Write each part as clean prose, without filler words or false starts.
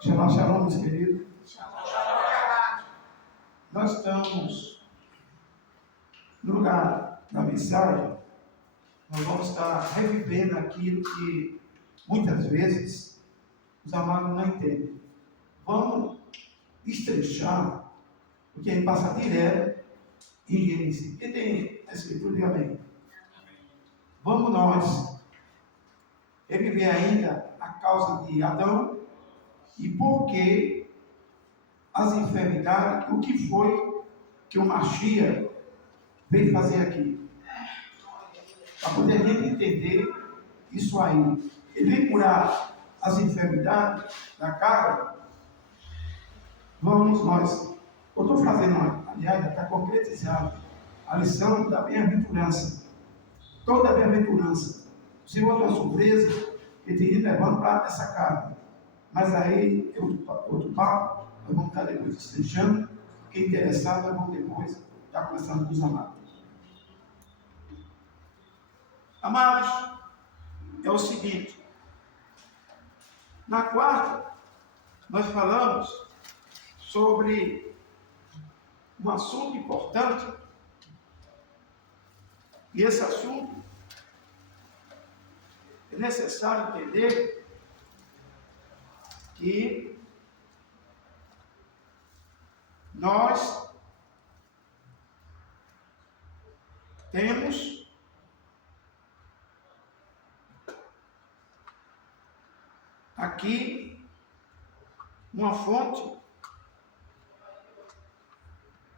Shalom, shalom, meus queridos. Nós estamos no lugar da mensagem. Nós vamos estar revivendo aquilo que muitas vezes os amados não entendem. Vamos estrechar, porque aí passa direto em Gênesis. Quem tem a escritura, diga amém. Vamos nós reviver ainda a causa de Adão e por que as enfermidades, o que foi que o Mashiach veio fazer aqui. Para poder a gente entender isso aí. Ele veio curar as enfermidades da carne. Vamos nós. Eu estou fazendo, aliás, está concretizado a lição da bem-aventurança. Toda a bem-aventurança. O Senhor é uma surpresa que tem ido levando para essa carne. Mas aí, outro papo, nós vamos estar depois estrechando. Quem interessado, nós vamos depois estar conversando com os amados. Amados, é o seguinte. Na quarta, nós falamos sobre um assunto importante. E esse assunto é necessário entender que nós temos aqui uma fonte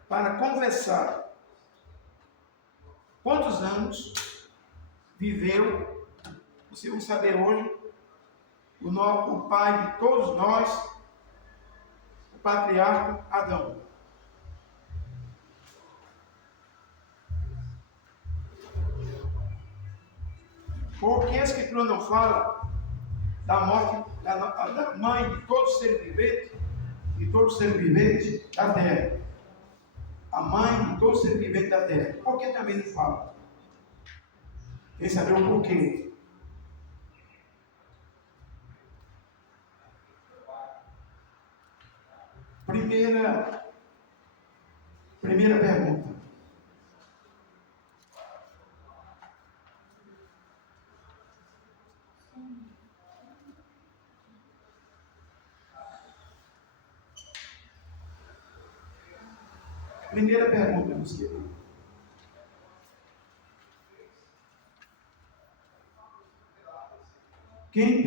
para conversar. Quantos anos viveu, vocês vão saber hoje, o pai de todos nós, o patriarca Adão. Porque a Escritura não fala da morte da mãe de todo ser vivente, da terra. A mãe de todo ser vivente da terra. Por que também não fala? Quem saber o porquê? Primeira pergunta. Primeira pergunta, meus queridos. Quem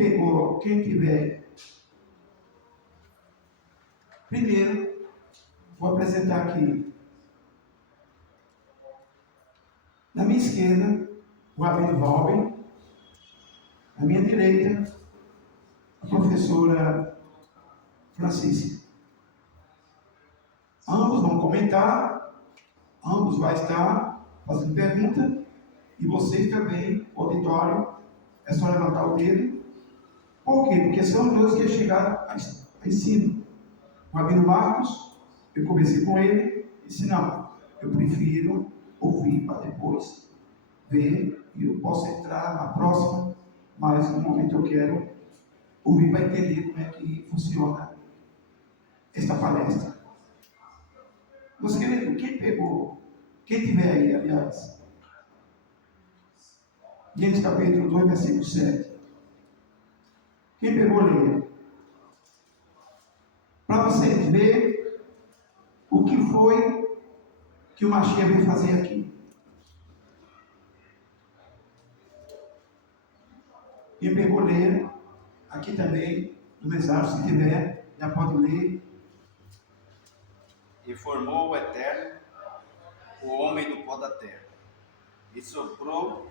tiver. Primeiro, vou apresentar aqui. Na minha esquerda, o Abel Valber. Na minha direita, a professora Francisca. Ambos vão comentar, ambos vão estar fazendo pergunta, e vocês também, o auditório, é só levantar o dedo. Por quê? Porque são dois que chegaram a ensino. O Rabino Marcos, eu conversei com ele, e disse, não, eu prefiro ouvir para depois ver, e eu posso entrar na próxima, mas no momento eu quero ouvir para entender como é que funciona esta palestra. Meus queridos, quem tiver aí, aliás, Gênesis capítulo 2, versículo 7. Quem pegou, leia. Para vocês verem o que foi que o Mashiach veio fazer aqui. Quem pegou, leia. Aqui também, no mensagem, se tiver, já pode ler. E formou o Eterno o homem do pó da terra, e soprou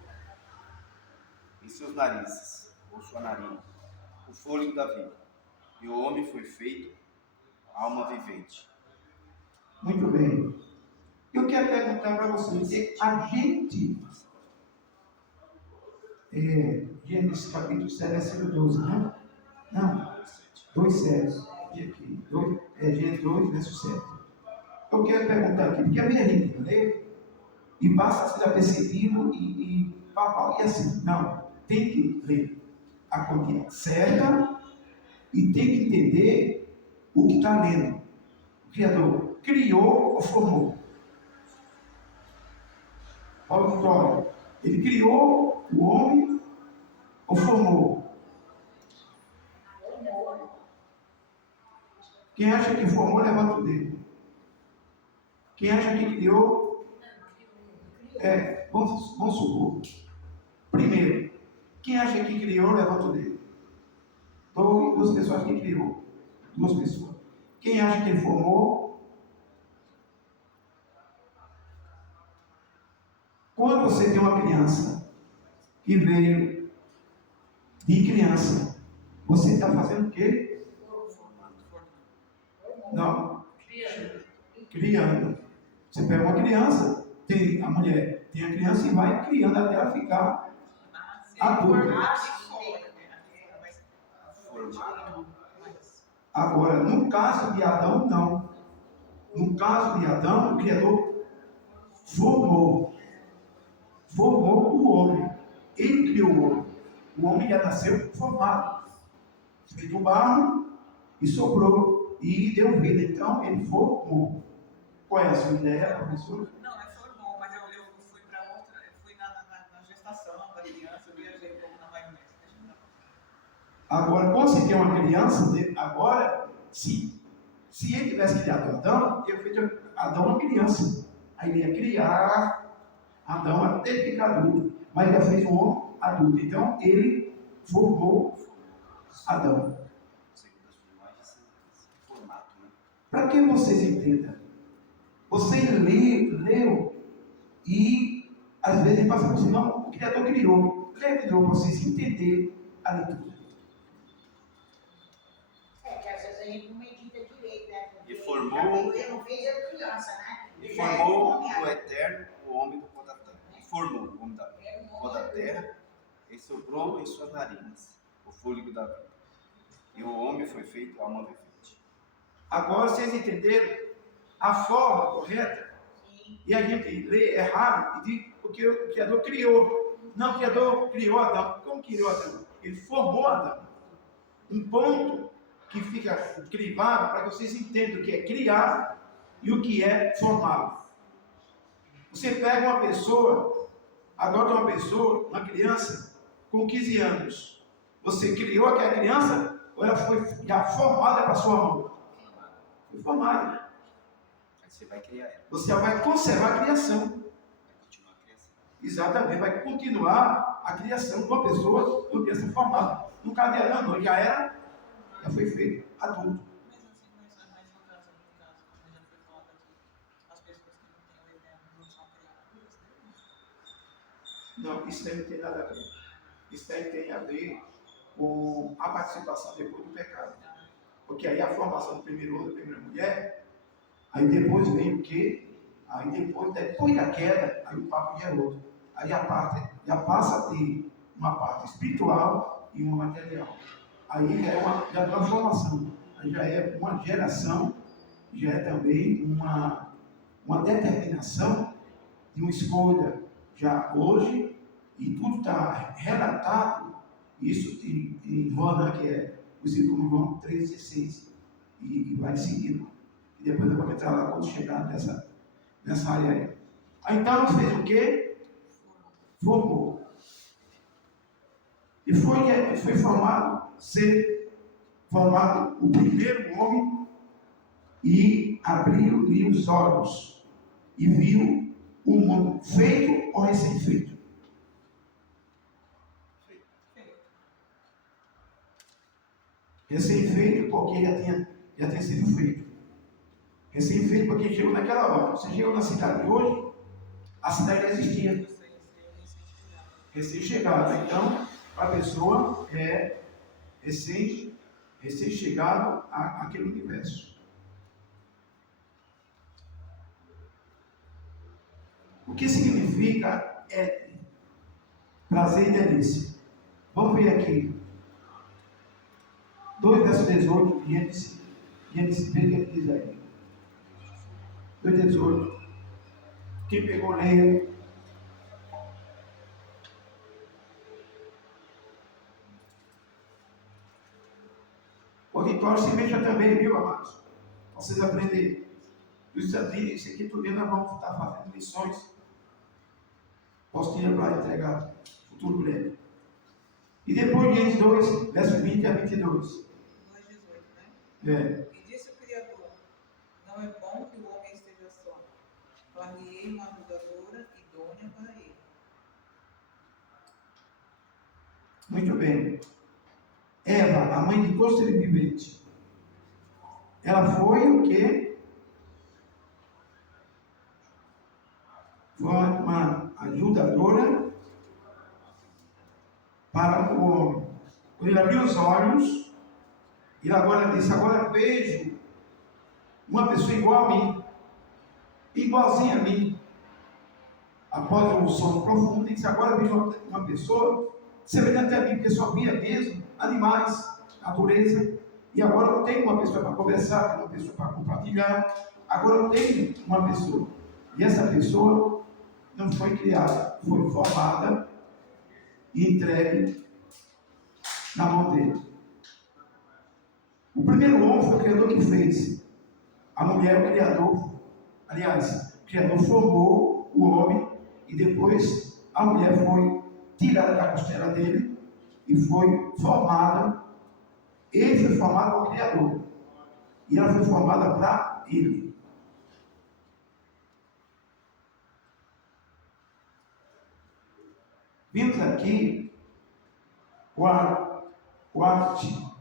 em seus narizes, ou sua narina, o fôlego da vida, e o homem foi feito alma vivente. Muito bem. Eu quero perguntar para vocês, a gente, Gênesis capítulo 7, versículo 12, né? Não, 2,7. Gênesis 2, verso 7. Eu quero perguntar aqui, porque a minha gente lê e passa a ser apercebido e assim, não, tem que ler a continha certa e tem que entender o que está lendo. O Criador criou ou formou? Paulo Vitória, ele criou o homem ou formou? Quem acha que formou, levanta o dedo. Quem acha que criou, vamos supor. Primeiro, quem acha que criou, levanta o dedo. Duas pessoas que criou. Duas pessoas. Quem acha que ele formou? Quando você tem uma criança que veio de criança, você está fazendo o quê? Não. Criando. Você pega uma criança, a mulher tem a criança e vai criando até ela ficar adulta. Agora, no caso de Adão, não. No caso de Adão, o Criador formou o homem. Ele criou o homem. O homem já nasceu formado. Fez do barro e sobrou. E deu vida. Então, ele formou. Qual é a sua ideia, professor? Não, é formou, mas eu fui para outra, eu fui na gestação da criança, eu viajei um pouco na maionese. Agora, quando você tem uma criança, agora, se ele tivesse criado Adão, ele feito Adão uma criança. Aí ele ia criar Adão até ficar adulto. Mas ele já fez um homem adulto. Então, ele formou Adão. Para que vocês entendam? Você leu e às vezes passa por cima, não, o Criador criou. Lê de novo para vocês entenderem a leitura. Que às vezes a gente não medita direito, né? E formou. Ele não fez a criança, né? E formou o Eterno, o homem do pó da terra. Formou o homem do pó da terra e soprou em suas narinas o fôlego da vida. E o homem foi feito alma vivente. Agora vocês entenderam a forma correta? Sim. E a gente lê errado e diz porque o Criador criou. Não, o Criador criou Adão. Como criou Adão? Ele formou Adão. Um ponto que fica crivado para que vocês entendam o que é criar e o que é formar. Você pega uma pessoa, agora uma pessoa, uma criança, com 15 anos. Você criou aquela criança ou ela foi já formada para sua mão? Foi formada. Aí você vai criar ela. Você vai conservar a criação. Vai continuar a criação. Exatamente, vai continuar a criação de uma pessoa, de uma criança formada. No caso de Adão, não, já foi feito adulto. Mas no caso, como já foi falado aqui, as pessoas que não têm o eterno não são criaturas, né? Não, isso daí não tem nada a ver. Isso daí tem a ver com a participação depois do pecado. Porque aí a formação do primeiro homem, da primeira mulher, aí depois vem o quê? Aí depois da queda, aí o papo já é outro. Aí já passa a ter uma parte espiritual e uma material. Aí já é uma formação. Aí já é uma geração, já é também uma determinação de uma escolha já hoje, e tudo está relatado, isso em Rodan, que é o versículo João 3,16, e vai seguindo. E depois eu vou entrar lá quando chegar nessa área aí. Aí então fez o quê? Formou. E foi formado o primeiro homem e abriu-lhe os olhos e viu o mundo feito ou recém-feito. Recém-feito porque já tinha sido feito. Recém-feito porque chegou naquela hora. Você chegou na cidade hoje, a cidade já existia. Recém-chegado. Então, a pessoa é recém-chegado àquele universo. O que significa prazer e delícia? Vamos ver aqui. 2 versos 18, Gênesis, vê o que ele diz aí. 2,18. Quem pegou, leia. auditório se mexa também, viu, amados? Vocês aprenderem. Isso aqui tudo nós vamos estar fazendo lições. Posso tirar para entregar futuro breve. E depois, Gênesis 2, verso 20 a 22. 2,18, né? É. E disse o Criador: não é bom que o homem esteja só. Far-lhe-ei uma ajudadora idônea para ele. Muito bem. Eva, a mãe de todo ser vivente, ela foi o quê? Foi uma ajudadora para o homem. Quando ele abriu os olhos, ele agora disse: agora vejo uma pessoa igual a mim, igualzinha a mim. Após o sono profundo, ele disse: agora vejo uma pessoa semelhante a mim, porque só via mesmo animais, natureza. E agora eu tenho uma pessoa para conversar, uma pessoa para compartilhar. Agora eu tenho uma pessoa. E essa pessoa não foi criada, foi formada e entregue na mão dele. O primeiro homem foi o Criador que fez. A mulher é o Criador. Aliás, o Criador formou o homem e depois a mulher foi tirada da costela dele e foi formada. Ele foi formado ao Criador e ela foi formada para ele. Vimos aqui o arte,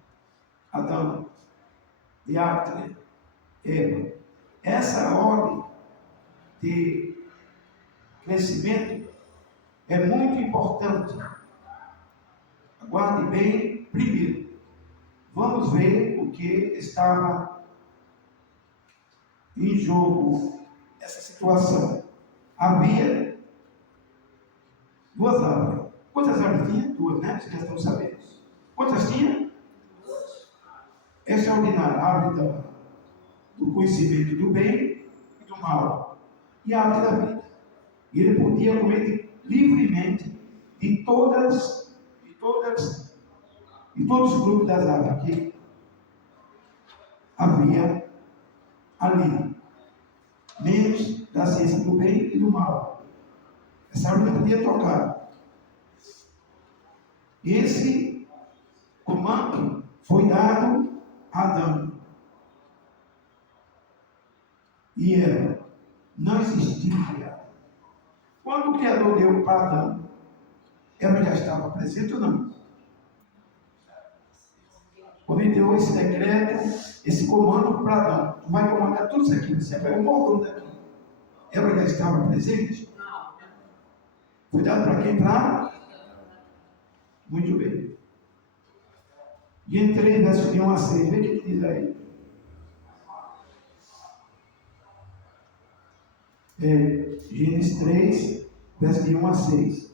Adão, e arte, Eva. Essa ordem de crescimento é muito importante. Aguarde bem. Primeiro, vamos ver o que estava em jogo essa situação. Havia duas árvores. Quantas árvores tinha? Duas, né? Vocês já estão sabendo. Quantas tinha? Extraordinária. A árvore do conhecimento do bem e do mal. E a árvore da vida. E ele podia comer livremente de todos os frutos das árvores que havia ali. Menos da ciência do bem e do mal. Essa árvore não podia tocar. Esse comando foi dado a Adão. E Eva. Não existia. Quando o Criador deu para Adão, Eva já estava presente ou não? Quando ele deu esse decreto, esse comando para Adão, tu vai comandar tudo isso aqui, você vai um pouco daqui. Eva já estava presente? Foi dado para quem? Para? Muito bem. E em 3, verso de 1 a 6, vê o que ele diz aí. Gênesis 3, verso de 1 a 6.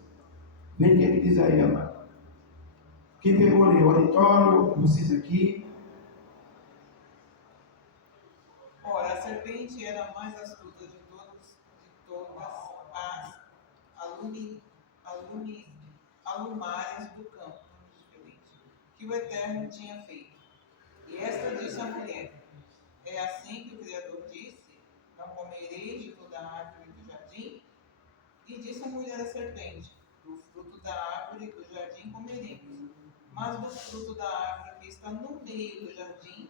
Vê o que ele diz aí, amado. Quem pegou ali o auditório, vocês aqui. Ora, a serpente era a mais astuta de todas as alumárias do campo, que o Eterno tinha feito. E esta disse à mulher: é assim que o Criador disse: não comereis de toda a árvore do jardim? E disse a mulher à serpente: do fruto da árvore do jardim comeremos, mas do fruto da árvore que está no meio do jardim,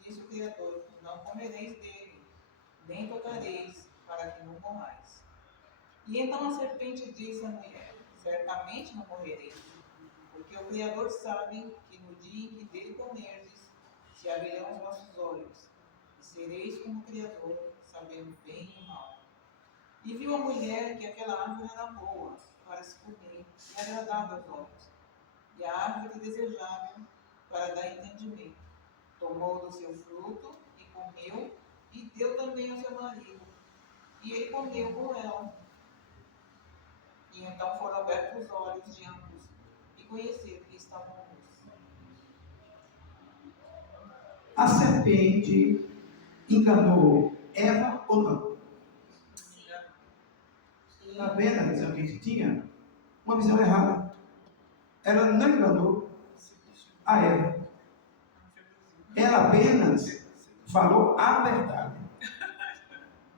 disse o Criador: não comereis dele, nem tocareis, para que não morrais. E então a serpente disse à mulher: certamente não morrereis, porque o Criador sabe que no dia em que dele comerdes, se abrirão os vossos olhos, e sereis como o Criador, sabendo bem e mal. E viu a mulher que aquela árvore era boa para se comer e agradável aos olhos, e a árvore desejável para dar entendimento. Tomou do seu fruto e comeu, e deu também ao seu marido, e ele comeu com ela. E então foram abertos os olhos de ambos, e conheceram que estavam nus. A serpente enganou Eva ou não? Está vendo a visão que a gente tinha? Uma visão errada. Ela não enganou a Eva. Ela apenas falou a verdade.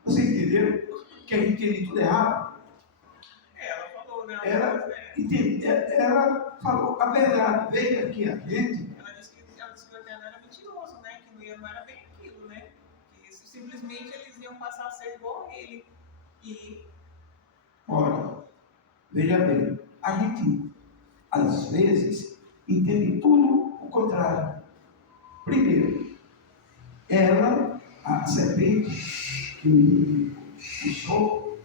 Vocês entenderam? Que a gente entende tudo errado. Ela falou, né? Ela falou a verdade. Veja que a gente. Ela disse que o Eterno era mentiroso, né? Que não era bem aquilo, né? Que simplesmente eles iam passar a ser igual a ele. E Olha, veja bem, a gente às vezes entende tudo o contrário. Primeiro, ela, a serpente que puxou,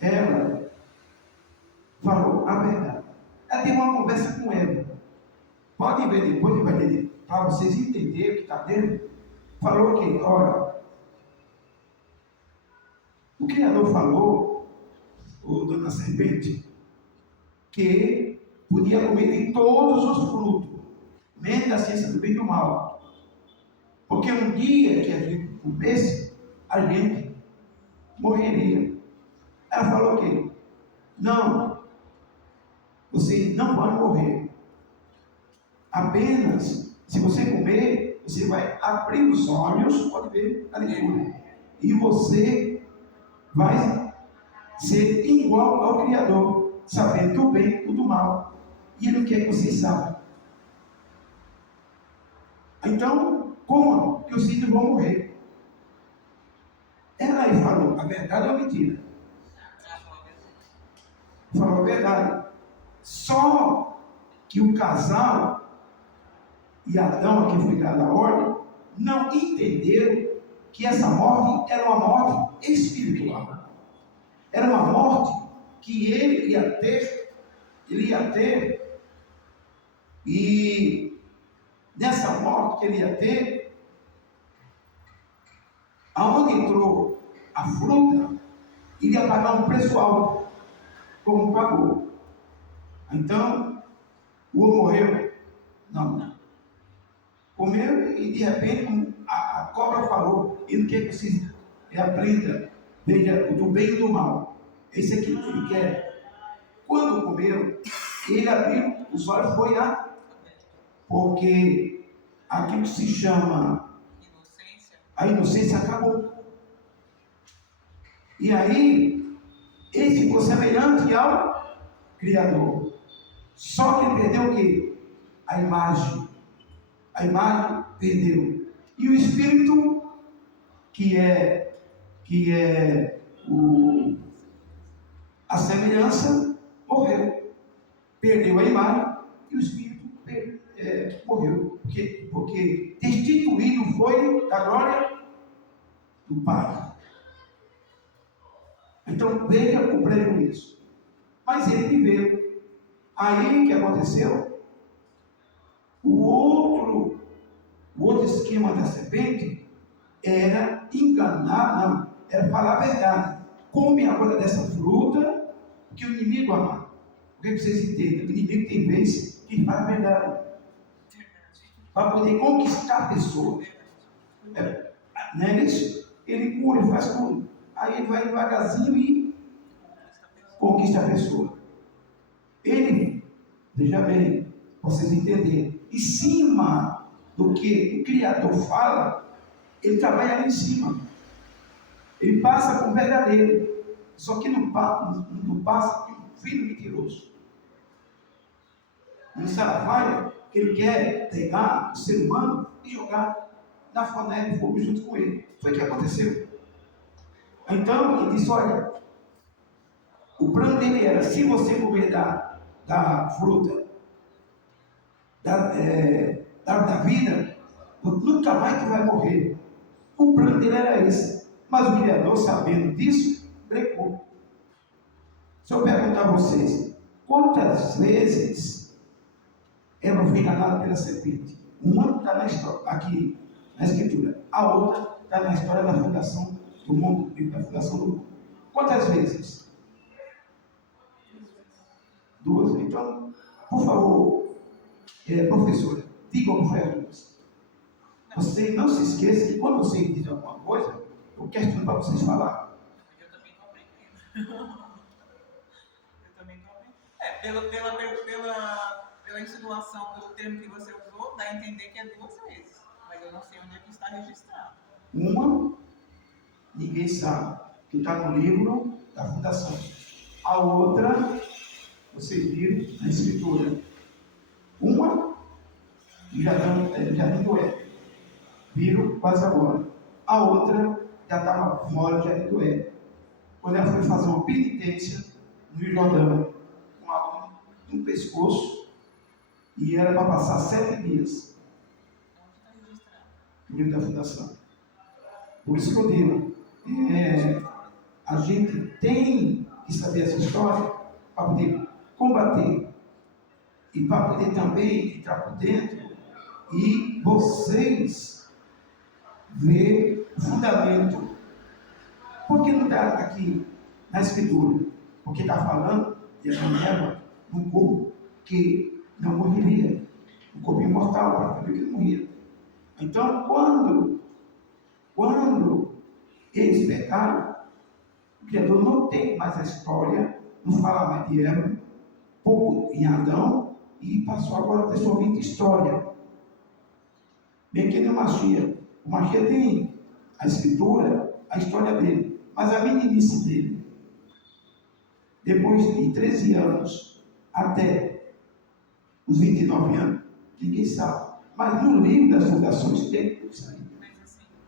ela falou a verdade. Ela teve uma conversa com ela. Pode ver depois, vai ler, para vocês entenderem o que está dentro. Falou que, olha, o Criador falou, o dona serpente, que podia comer de todos os frutos, menos da ciência do bem e do mal. Porque um dia que a gente comesse, a gente morreria. Ela falou o quê? Não, você não vai morrer. Apenas, se você comer, você vai abrir os olhos, pode ver a leitura, e você vai ser igual ao Criador, sabendo do bem e do mal. E Ele quer que você saiba. Então, coma, que os filhos vão morrer. Ela aí falou a verdade ou a mentira? Falou a verdade. Só que o casal e Adão, a quem foi dada a ordem, não entenderam que essa morte era uma morte espiritual. Era uma morte que ele ia ter, e nessa morte que ele ia ter, aonde entrou a fruta, ele ia pagar um preço alto, como pagou. Então, o homem morreu? Não. Comeu e de repente, como a cobra falou, ele quer que você aprenda, veja, do bem e do mal. Esse aqui que ele quer. Quando comeu, ele abriu os olhos, foi porque aquilo que se chama a inocência acabou. E aí, ele ficou semelhante ao Criador. Só que ele perdeu o quê? A imagem. A imagem perdeu. E o Espírito, que é a semelhança, morreu. Perdeu a imagem e o Espírito morreu. Porque destituído foi da glória do Pai. Então veja o prejuízo. Mas ele viveu. Aí o que aconteceu? O outro esquema da serpente era enganar, não, era falar a verdade. Come agora dessa fruta que o inimigo ama. Porque vocês entendem, o inimigo tem vezes que faz a verdade. Para poder conquistar a pessoa. Não é isso? Ele cura, ele faz tudo. Aí ele vai devagarzinho e conquista a pessoa. Ele, veja bem, vocês entenderem, em cima do que o Criador fala, ele trabalha ali em cima. Ele passa com o verdadeiro. Só que não passa com o filho mentiroso. No Saravaia, ele quer pegar o ser humano e jogar na fornalha de fogo junto com ele. Foi o que aconteceu. Então, ele disse, olha, o plano dele era, se você comer da fruta da vida, nunca mais tu vai morrer. O plano dele era esse. Mas o Criador, sabendo disso, brecou. Se eu perguntar a vocês, quantas vezes Eva foi enganada pela serpente? Uma está na história, aqui na Escritura. A outra está na história da fundação do mundo, da fundação do mundo. Quantas vezes? 2. Então, por favor, professora, diga como foi as 2. Você não se esqueça que quando você diz alguma coisa, eu questiono para vocês falar. Eu também estou aprendendo. Eu também estou aprendendo. Pela pela insinuação, pelo termo que você usou, dá a entender que é 2 vezes. Mas eu não sei onde é que está registrado. Uma, ninguém sabe, que está no livro da fundação. A outra, vocês viram na escritura. Uma, já do Éden. Viram quase agora. A outra já estava fora de Jardim do Éden. Quando ela foi fazer uma penitência no Rio Jordão, com algo no pescoço, e era para passar 7 dias. Onde está registrado? No livro da fundação. Por isso que eu digo, a gente tem que saber essa história para poder combater e para poder também entrar por dentro e vocês ver o fundamento. Por que não está aqui na escritura? Porque está falando de Adão e Eva num corpo que não morreria, um corpo imortal, para saber que não morria. Então, quando eles pecaram, o Criador não tem mais a história, não fala mais de Eva, pouco em Adão, e passou agora a ter somente história. Bem que nem o Machia. O Machia tem a escritura, a história dele, mas a meninice dele, depois de 13 anos até os 29 anos, ninguém sabe. Mas no livro das fundações tem tudo isso aí. Mas assim, o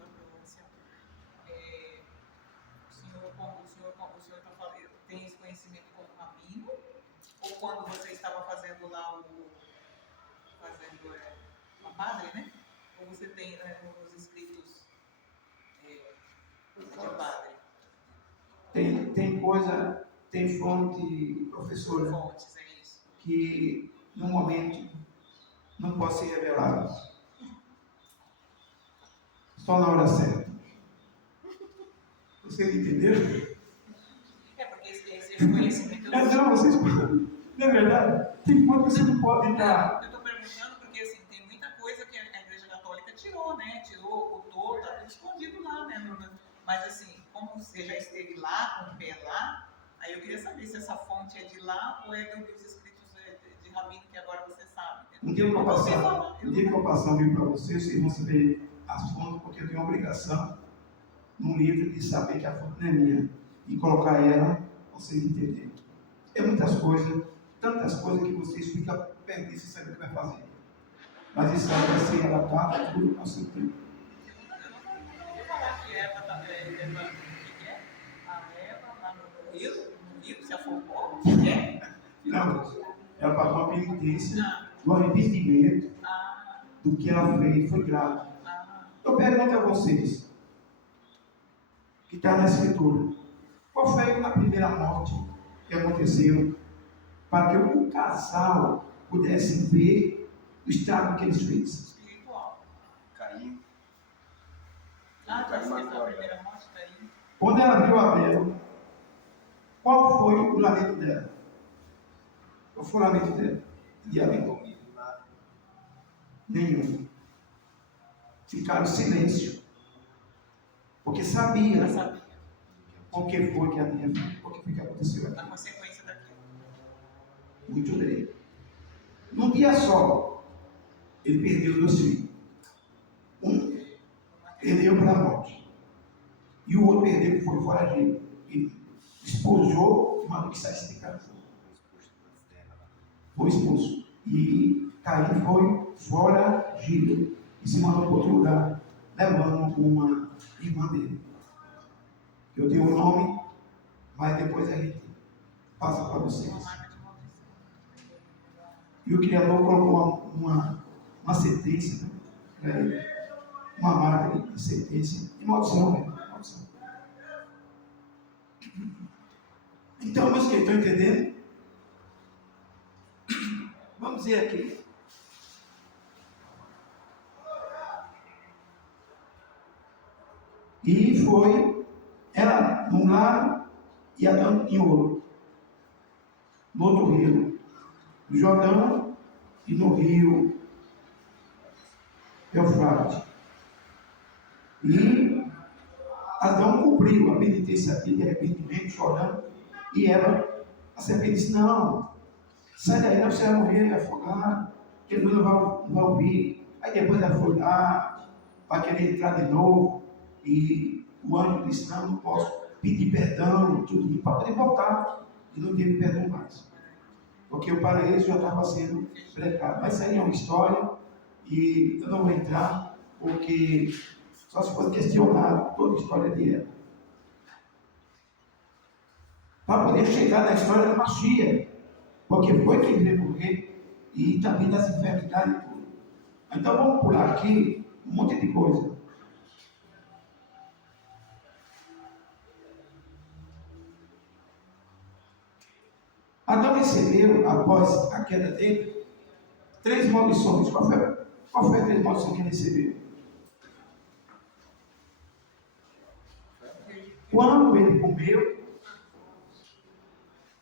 senhor tá falando, tem esse conhecimento como rabino? Ou quando você estava fazendo lá a padre, né? Ou você tem nos escritos de padre? Tem coisa, tem fonte, professora, Fontes, é isso. que no momento não pode ser revelada. Só na hora certa. Vocês entenderam? Porque esse conhecimento... Não, vocês não é verdade? Tem coisa que você não pode dar. Eu estou perguntando porque assim, tem muita coisa que a Igreja Católica tirou, né? Tirou, ocultou, está tudo escondido lá, né? Mas assim, como você já esteve lá, com o pé lá, aí eu queria saber se essa fonte é de lá ou é dos escritos de Rabino que agora você sabe. Um dia que eu passar um livro para vocês vão saber as fontes, porque eu tenho a obrigação, num livro, de saber que a fonte não é minha e colocar ela para vocês entenderem. É muitas coisas, tantas coisas que vocês ficam perdidos sem saber o que vai fazer. Mas isso aí vai ser adaptado tudo ao seu tempo. Eu vou falar que Eva, a Eva lá no rio se afogou, que é? Não, ela passou uma penitência do arrependimento do que ela fez, foi grave. Eu pergunto a vocês, que está na escritura, qual foi a primeira morte que aconteceu para que o casal pudesse ver o estado que eles fez? Espiritual. Caim. Tá escrito a primeira morte daí. Quando ela viu Abel, qual foi o lamento dela? Qual foi o lamento dela? De Abel? Nenhum. Ficaram em silêncio. Porque sabia o que foi que havia, o que foi que aconteceu A aqui. consequência daquilo. Muito bem. Num dia só, ele perdeu 2 filhos. Um perdeu para a morte. E o outro perdeu, que foi foragido. Ele despojou e mandou que saísse de casa. Foi expulso. E Caim foi foragido. E se mandou para outro lugar, levando uma irmã dele. Eu tenho um nome, mas depois a gente passa para vocês. E o Criador colocou uma sentença, né? Uma marca de sentença, de maldição, né? Maldição. Então, meus queridos, estão entendendo? Vamos dizer aqui. E foi ela num lado e Adão em outro. No outro rio do Jordão e no rio Eufrates. E Adão cumpriu a penitência dele de arrependimento, chorando. E ela, a serpente disse: não, Sai daí, não, você vai morrer afogado, Jesus não vai ouvir. Aí depois ela foi lá, vai querer entrar de novo, e o anjo disse, não posso pedir perdão, tudo, para poder voltar, e não teve perdão mais. Porque o paraíso já estava sendo pregado. Mas isso aí é uma história, e eu não vou entrar, porque só se for questionado toda a história de Eva. Para poder chegar na história da Machia, porque foi quem veio morrer, e também das enfermidades e tudo. Então vamos pular aqui um monte de coisa. Adão recebeu, após a queda dele, 3 maldições. Qual foi a 3 maldições que ele recebeu? Quando ele comeu,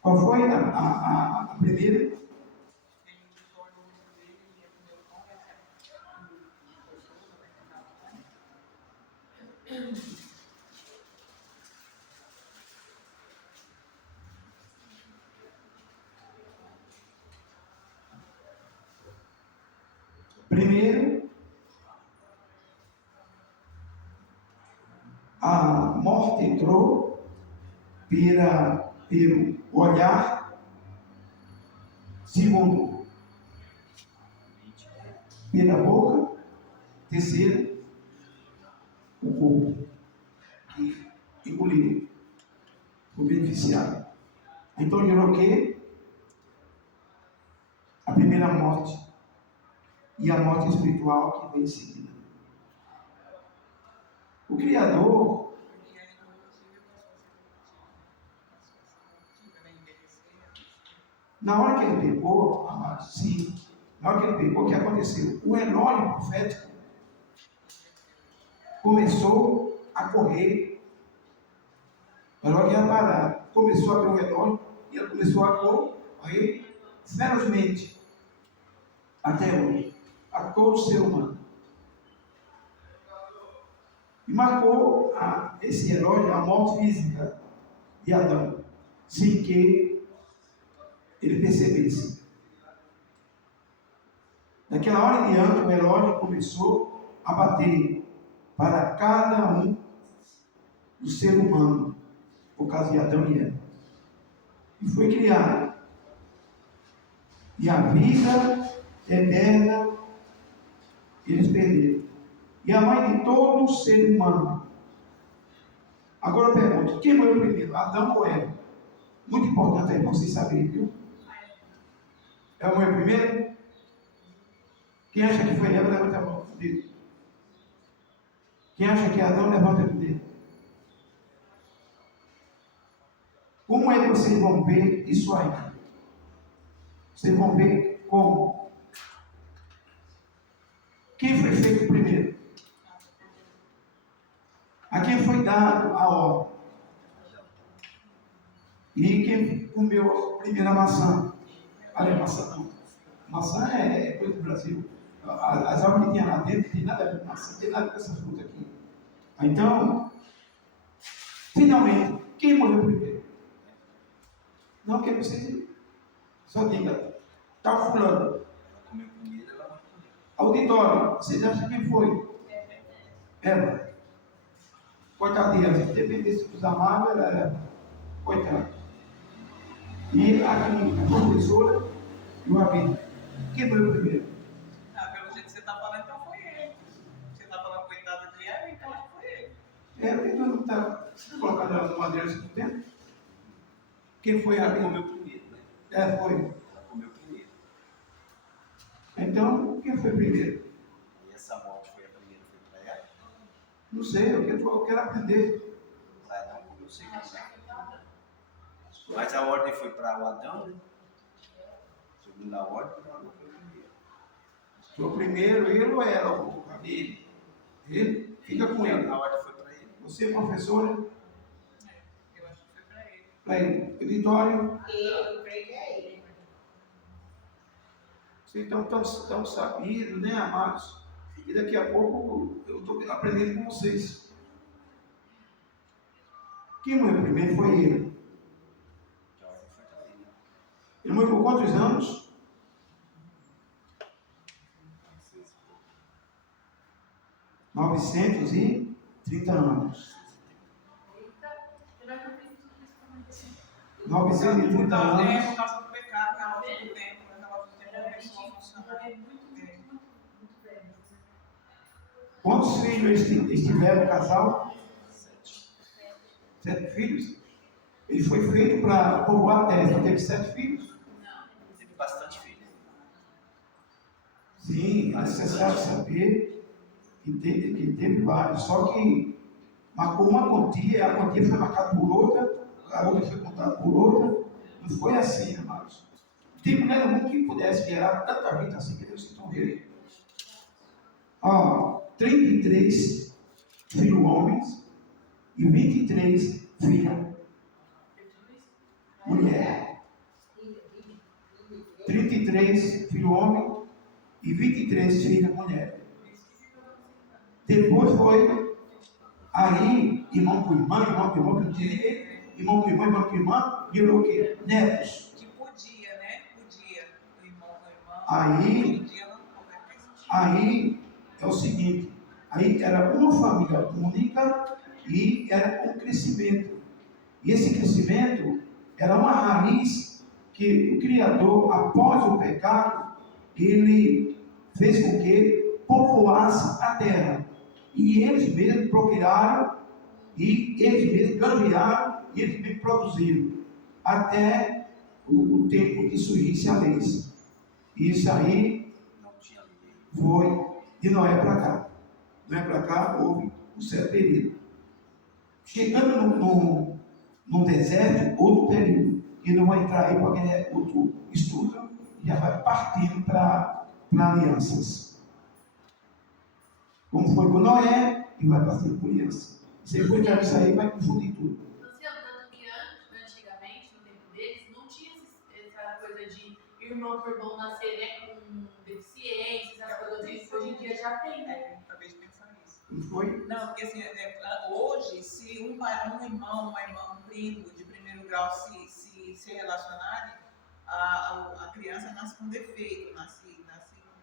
qual foi a primeira? Primeiro, a morte entrou pelo olhar. Segundo, pela boca. Terceiro, o corpo que engoliu, o beneficiário. Então gerou o quê? A primeira morte e a morte espiritual que vem em seguida. O Criador, na hora que ele pegou, sim, na hora que ele pegou, o que aconteceu? O relógio profético começou a correr. O relógio ia parar. Começou a ver o relógio e ele começou a correr ferozmente até hoje, a todo ser humano. E marcou esse relógio a morte física de Adão, sem que ele percebesse. Daquela hora em diante, o relógio começou a bater para cada um do ser humano, por causa de Adão e Eva. E foi criado. E a vida eterna eles perderam. E a mãe de todo ser humano. Agora eu pergunto, quem morreu primeiro, Adão ou Eva? Muito importante aí vocês saberem, viu? Eva morreu primeiro? Quem acha que foi Eva, levanta a mão. Quem acha que é Adão, levanta o dedo. Como é que vocês vão ver isso aí? Vocês vão ver como? Quem foi feito primeiro? A quem foi dado a ordem? E quem comeu a primeira maçã? Olha, maçã não. Maçã é coisa do Brasil. As árvores que tinha lá dentro, tem nada a ver com maçã, não tem nada com essa fruta aqui. Então, finalmente, quem morreu primeiro? Não quero que vocês só diga, tal fulano. Auditório, vocês acham quem foi? Eva. Coitadinha, se dependesse dos amados, era Eva. Coitada. E aqui, a professora e o amigo. Quem foi o primeiro? Pelo jeito que você está falando, então foi ele. Você está falando coitado de Eva, então acho que foi ele. Então não está colocando ela no madeira assim tempo? Quem foi a Comeu primeiro, né? Foi. Ela comeu primeiro. Então, quem foi primeiro? E essa morte foi a primeira, foi para ela. Não sei, eu quero aprender. Para Adão comeu o segundo. Mas a ordem foi para o Adão, né? Segundo a ordem, o Adão foi o primeiro. Foi o primeiro, ele ou ela? Ele. Ele? Fica com ele. A ordem foi para ele. Você, professora? Eu acho que foi para ele. Para ele. Editório? Eu creio que é ele. Vocês estão tão sabidos, né, amados? E daqui a pouco eu estou aprendendo com vocês. Quem morreu primeiro foi ele. A ordem foi para ele. Ele morreu por quantos anos? 930 anos. 930 anos. Por causa do pecado, a volta do tempo, a volta do tempo começou a funcionar. Quantos filhos eles tiveram, casal? 7 filhos. Ele foi feito para povoar a terra. Teve 7 filhos? Teve bastante filhos. Sim, é necessário saber que teve vários. Só que marcou uma quantia, a quantia foi marcada por outra, a outra foi contada por outra. Não foi assim, amados. Tem mulher no mundo que pudesse gerar tanta gente assim que Deus se tornou. 33 filhos homens e 23 filhas mulher. 33 filhos homens e 23 filhas mulher. Depois foi aí, irmão com irmã, que não tinha irmão com irmã, virou o quê? Netos. Que podia, né? Podia. O irmão com irmão. Aí, hoje em dia não pode. aí é o seguinte, aí era uma família única e era um crescimento. E esse crescimento era uma raiz que o Criador, após o pecado, ele fez com que povoasse a terra. E eles mesmos procuraram, e eles mesmos ganharam, e eles mesmos produziram, até o tempo que surgisse a lei. Isso aí Não tinha lei. foi de Noé para cá. Noé para cá houve um certo período. Chegando no deserto, outro período. E não vai entrar aí porque é outro estudo, já vai partindo para alianças. Como foi com Noé, e vai partindo por aliança. Se depois já isso aí, vai confundir tudo. Você tanto que antigamente, no tempo deles, não tinha essa coisa de irmão por irmão nascer, né, com deficiências, essas coisas assim. Hoje em dia já tem, né? Acabei de pensar nisso. Não foi? Não, porque assim, hoje, se um irmão, uma irmã, um primo de primeiro grau se relacionarem, a criança nasce com defeito, nasce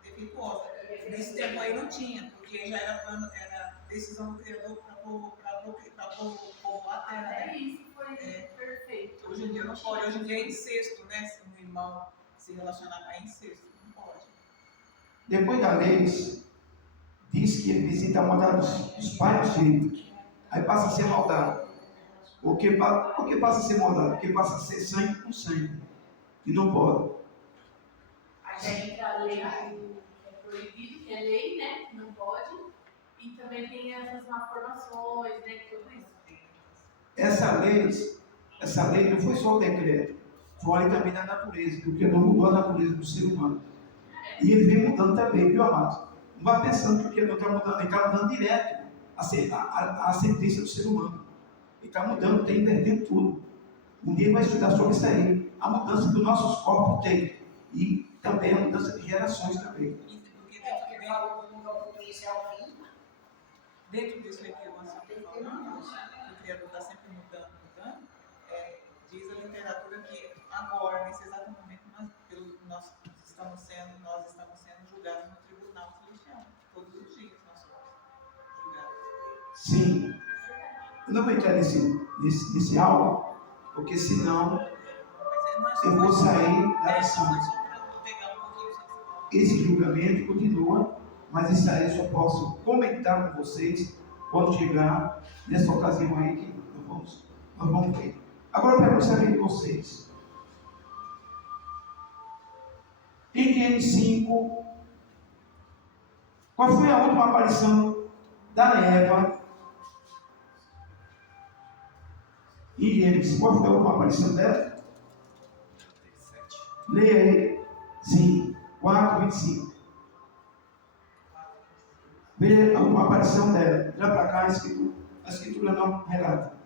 defeituosa. Nesse tempo aí não tinha, porque já era decisão do Criador para povoar a terra. Até Né? isso foi perfeito. Hoje em dia não pode, hoje em dia é incesto, né? Se um irmão se relacionar com incesto, não pode. Depois da lei, diz que ele visita a maldade dos pais e filhos. Aí passa a ser maldade. Por que passa a ser maldade? Porque passa a ser sangue com sangue. E não pode. Aí entra a lei do é proibido, que é lei, né? Que não pode. E também tem essas malformações, né? Tudo isso. Essa lei não foi só o decreto. Foi também da natureza. Porque não mudou a natureza do ser humano. E ele vem mudando também, viu, amados? Não vai pensando que o Criador está mudando, ele está mudando direto a sentença do ser humano. Ele está mudando, está invertendo tudo. Um dia vai estudar sobre isso aí. A mudança que nossos corpos têm. E também a mudança de gerações também. Porque Porque falou que o mundo isso é o fim. dentro disso aí que o Anselmo está falando, que o Criador está sempre mudando, diz a literatura que agora, nesse exato momento, nós estamos sendo julgados no tribunal celestial. Todos os dias nós somos julgados. Sim. Eu não vou entrar nesse aula, porque senão eu vou sair da lição. Esse julgamento continua, mas isso aí eu só posso comentar com vocês quando chegar nessa ocasião aí que nós vamos ver. Agora eu quero saber de vocês. Em Gênesis 5, qual foi a última aparição da Eva? Em Gênesis, qual foi a última aparição dela? Leia aí. Sim, 4, 25. Veja a última aparição dela. Olha para cá, a escritura não relata.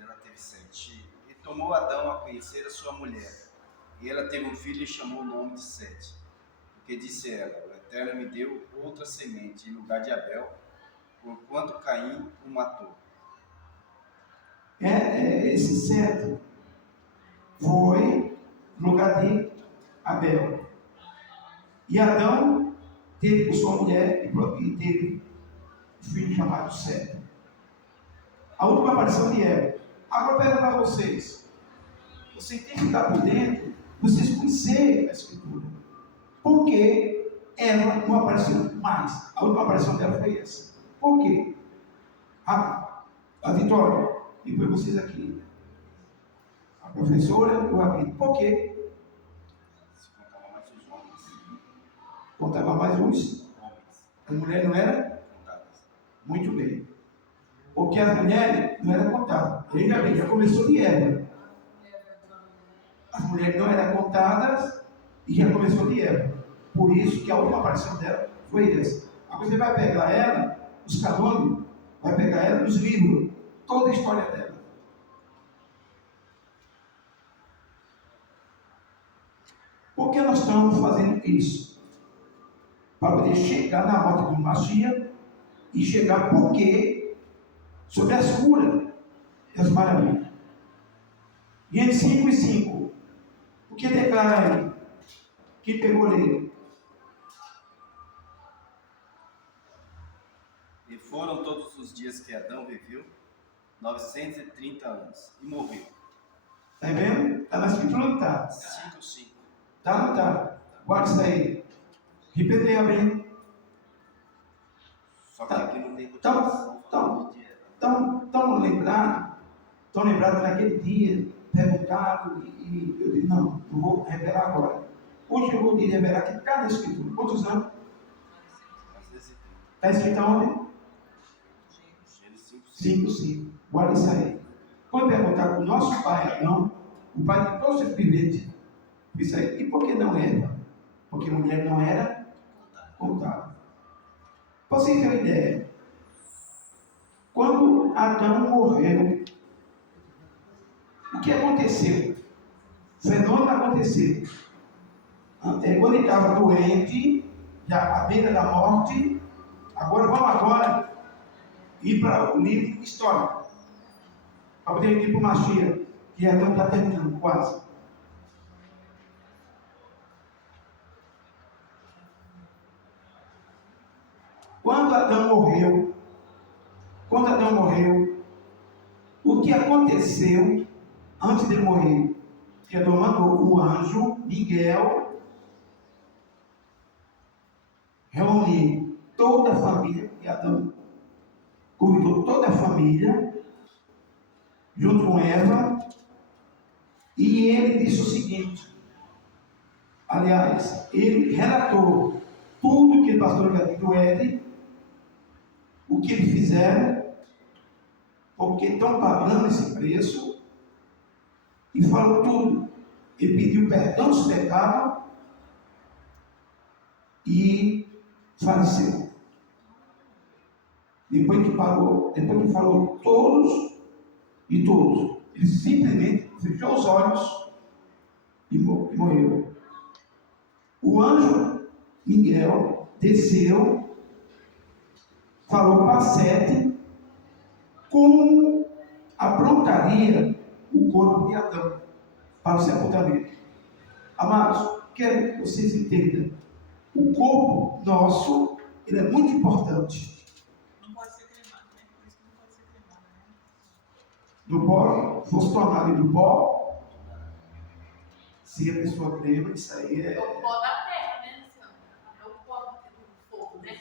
Ela teve 7. E tomou Adão a conhecer a sua mulher. E ela teve um filho e chamou o nome de Sete. Porque disse ela: o Eterno me deu outra semente em lugar de Abel, porquanto Caim o matou. Esse Sete foi no lugar de Abel. E Adão teve por sua mulher e teve um filho chamado Sete. A última aparição de Eva. Agora eu pergunto para vocês. Vocês têm que estar por dentro, vocês conhecerem a Escritura. Por que ela não apareceu mais? A última aparição dela foi essa. Por quê? A Vitória, e foi vocês aqui. A professora e o Rabino. Por quê? Se contava mais os homens. Contava mais uns. A mulher não era? Contadas. Muito bem. Porque as mulheres não eram contadas. Ele já começou de Eva. As mulheres não eram contadas e já começou de Eva. Por isso que a última aparição dela foi essa. Agora você vai pegar ela, os canônicos, vai pegar ela nos livros, toda a história dela. Por que nós estamos fazendo isso? Para poder chegar na morte do Messias e chegar porque sobre as curas e as maravilhas. E em 5:5, o que declara aí? Quem pegou nele? E foram todos os dias que Adão viveu, 930 anos, e morreu. Está vendo? Está na escritura, não está? 5:5. Está ou não está? Guarda isso aí. Repita aí, Abril. Só que aqui não tem Então, continuação falando de Eva. Estão lembrados que naquele dia perguntaram e eu disse, não vou revelar agora. Hoje eu vou te revelar que cada escritura, quantos anos? Às vezes Está escrito onde? Gênesis 5:5. 5:5. Guarda isso aí. Quando perguntar para o nosso pai Adão, o pai de todos os viventes, isso aí. E por que não Eva? Porque a mulher não era contada. Para vocês terem uma ideia, quando Adão morreu, o que aconteceu? O fenômeno aconteceu. Quando ele estava doente, já à beira da morte, vamos ir para o livro histórico. Para poder ir para o Mashiach, que Adão está terminando quase. Quando Adão morreu, o que aconteceu antes de morrer? Que Adão mandou o anjo Miguel reunir toda a família, que Adão convidou toda a família, junto com Eva, e ele disse o seguinte, aliás, ele relatou tudo que o pastor Gabriel Ed, o que eles fizeram, porque estão pagando esse preço, e falou tudo. Ele pediu perdão dos pecados e faleceu. Depois que falou todos, ele simplesmente fechou os olhos e morreu. O anjo Miguel desceu, falou para Sete como aprontaria o corpo de Adão para o sepultamento. Amados, quero que vocês entendam. O corpo nosso, ele é muito importante. Não pode ser cremado, né? Por isso que não pode ser cremado, né? Do pó, fosse tornado do pó, se a pessoa crema, isso aí É é. o pó da terra, né, Luciano? É o pó do fogo, né?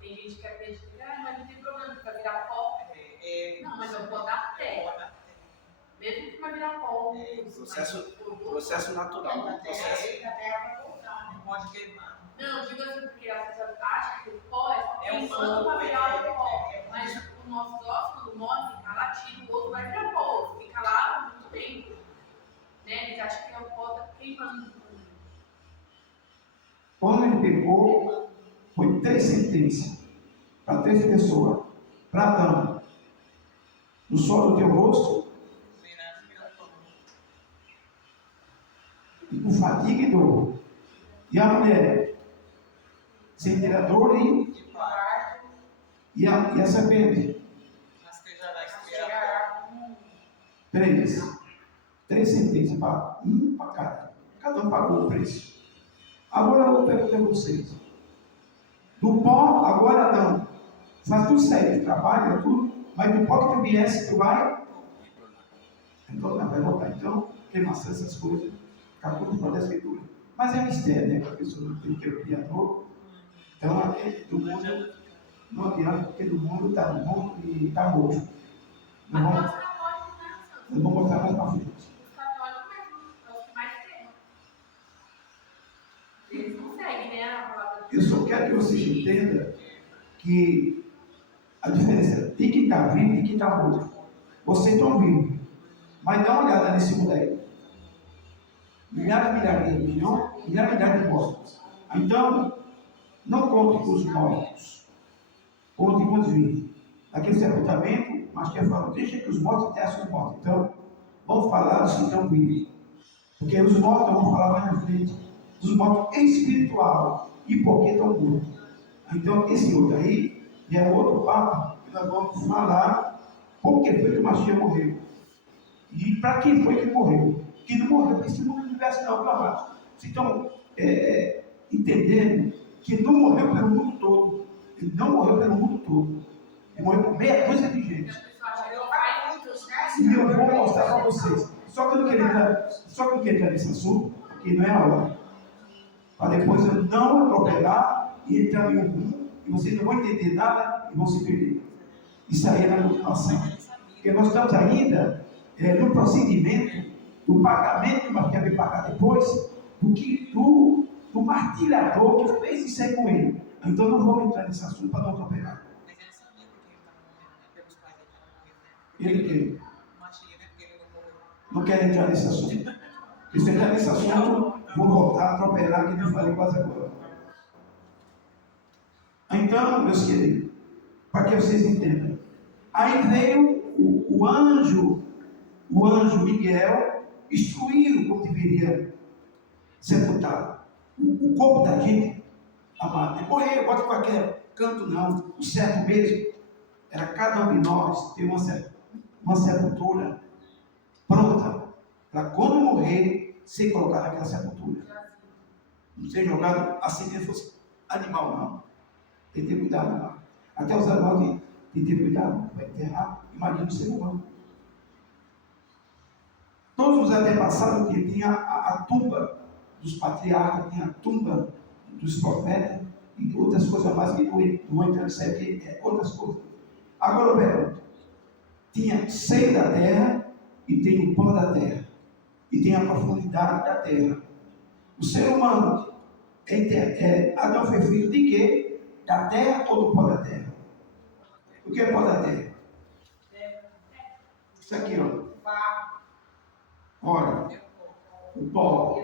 Tem gente que acredita que mas não tem problema, que vai virar pó. Não, mas é o pó da terra. Mesmo que vai virar pó. Processo natural. Da Processo. terra para voltar, né? Não pode queimar. Não, digo assim, porque as pessoas acham que o pó é só É um queimando fogo, para virar o pó. é. Mas o nosso ossos, quando morre, fica lá, tira o outro, vai virar pó. Fica lá muito tempo. Né? Eles acham que é o pó tá queimando. Quando ele pegou, foi 3 sentenças para 3 pessoas. Para Adão, no sol do teu rosto, e com fadiga e dor. E a mulher, sem ter a dor De parto, e a serpente. rastejará espera. 3 sentenças para cada. Cada um pagou o preço. Agora eu vou perguntar a vocês. Do pó, agora não. Faz tudo certo, trabalha, tudo. Mas do pó que tu viesse, tu vai? Então, não vai voltar. Então, queimação, essas coisas, acabou de falar da escritura. Mas é mistério, né? Que a pessoa não tem que ter o criador. Então, do mundo, não adianta, porque do mundo está no mundo e está morto. Não vamos, Até os católicos, né? não vamos mostrar mais para frente. Os católicos mesmo, é o que mais tem. Eles não seguem, né? A palavra de Eu só quero que vocês entendam que a diferença de quem está vivo e de quem está morto. Vocês estão vivos, mas dá uma olhada nesse mundo aí. Milhares de mortos. Então, não conte com os mortos, conte com os vivos. Naquele sepultamento, mas que falou, deixa que os mortos testem os mortos. Então, vamos falar dos que estão vivos. Porque os mortos, vamos falar mais na frente, dos mortos espiritual e porque estão mortos. Então, esse outro aí, é outro papo, que nós vamos falar por que foi que o Mashiach morreu. E para quem foi que morreu. Que não morreu para esse mundo universo não, meu amado. Vocês estão entendendo que não morreu pelo mundo todo. Ele não morreu pelo mundo todo. Ele morreu por meia dúzia de gente. E eu vou mostrar para vocês. Só que eu não quero entrar nesse assunto, porque não é a hora. Para depois eu não atropelar e entrar em um rumo, e vocês não vão entender nada e vão se perder. Isso aí é na continuação. Porque nós estamos ainda no procedimento do pagamento que nós queremos pagar depois, do martirador que fez isso aí com ele. Então não vamos entrar nesse assunto para não atropelar. Mas ele sabia porque ele estava morrendo, né? Pelos pais dele Ele estava morrendo, né? que Mashiach, né? Porque ele não morreu. não quer entrar nesse assunto. Porque se entrar nesse assunto, vou voltar a atropelar, que eu falei quase agora. Então, meus queridos, para que vocês entendam. Aí veio o anjo Miguel, instruiu como deveria sepultar. O corpo da gente, amado, não morreu, bota em qualquer canto, não. O certo mesmo era cada um de nós ter uma sepultura pronta para quando morrer, ser colocado naquela sepultura. Não ser jogado assim que fosse animal, não. Tem que ter cuidado, não. Até os animais tem que ter cuidado, vai enterrar, imagina o ser humano. Todos os antepassados que tinha a tumba dos patriarcas, tinha a tumba dos profetas e outras coisas mais que não entrar nisso aqui, outras coisas. Agora eu pergunto, tinha seio da terra e tem o pó da terra e tem a profundidade da terra. O ser humano, Adão foi filho de quê? Da terra ou do pó da terra? O que é pó da terra? Isso aqui, ó. Ora, o pó.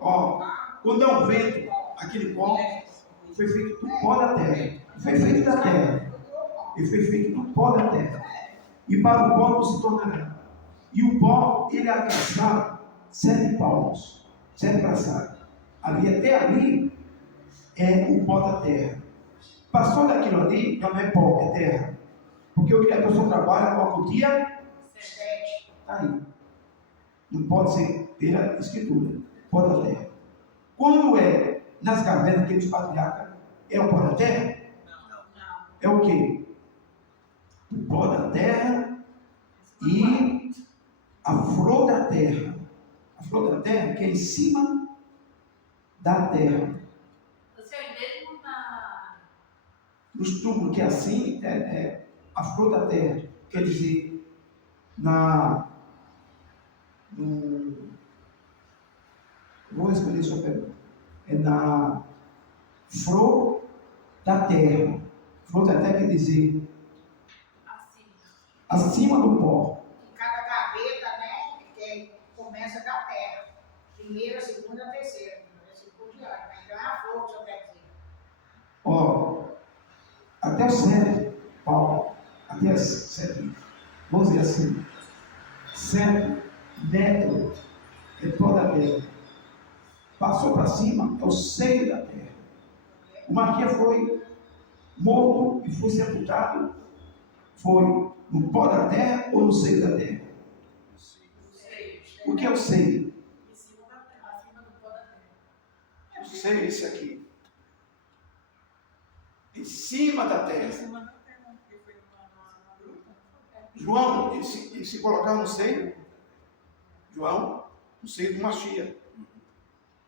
Ó, quando é um vento, aquele pó foi feito do pó da terra. Foi feito da terra. Ele foi feito do pó da terra. E para o pó não se tornará. E o pó, ele alcançava 7 palmos. 7 braçadas. Ali, até ali, é o pó da terra. Passou daquilo ali, já não é pó, é terra. Porque o Criador só trabalha qual o dia? 7. Está aí. Não pode ser pela escritura. Pó da terra. Quando é nas cavernas aqueles patriarcas, é o pó da terra? Não. É o quê? O pó da terra e a flor da terra. A flor da terra que é em cima da terra. Você mesmo Nos túmulos que é assim, a flor da terra. Quer dizer, vou responder sua pergunta. É na flor da terra. Flor da terra quer dizer acima do pó. Cada gaveta, né? Que começa da terra. Primeira, segunda, terceira. Assim por diante. Então é a flor que eu quero dizer. Ó, até o 7, Paulo, até as 7, vamos dizer assim, 7 metros é pó da terra. Passou para cima, é o seio da terra. O Marquinhos foi morto e foi sepultado. Foi no pó da terra ou no seio da terra? O que é o seio? seio é esse aqui. Em cima da Em terra. cima da terra, porque foi uma gruta. João, ele se colocava no seio. João, no seio do Mashiach.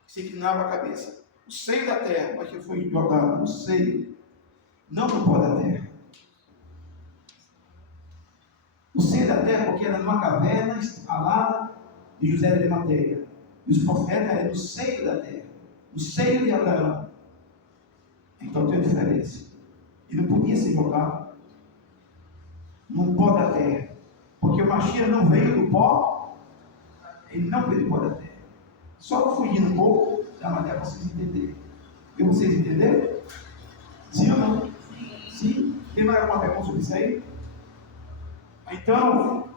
Se inclinava a cabeça. O seio da terra, mas que foi jogado no seio, não no pó da terra. O seio da terra, porque era numa caverna instalada de José de Arimateia. E os profetas eram no seio da terra, no seio de Abraão. Então tem uma diferença. Ele não podia ser jogado no pó da terra, porque o Mashiach não veio do pó, ele não veio do pó da terra. Só fugindo um pouco da matéria para vocês entenderem. E vocês entenderam? Sim ou não? Sim. Tem mais alguma pergunta sobre isso aí? Então,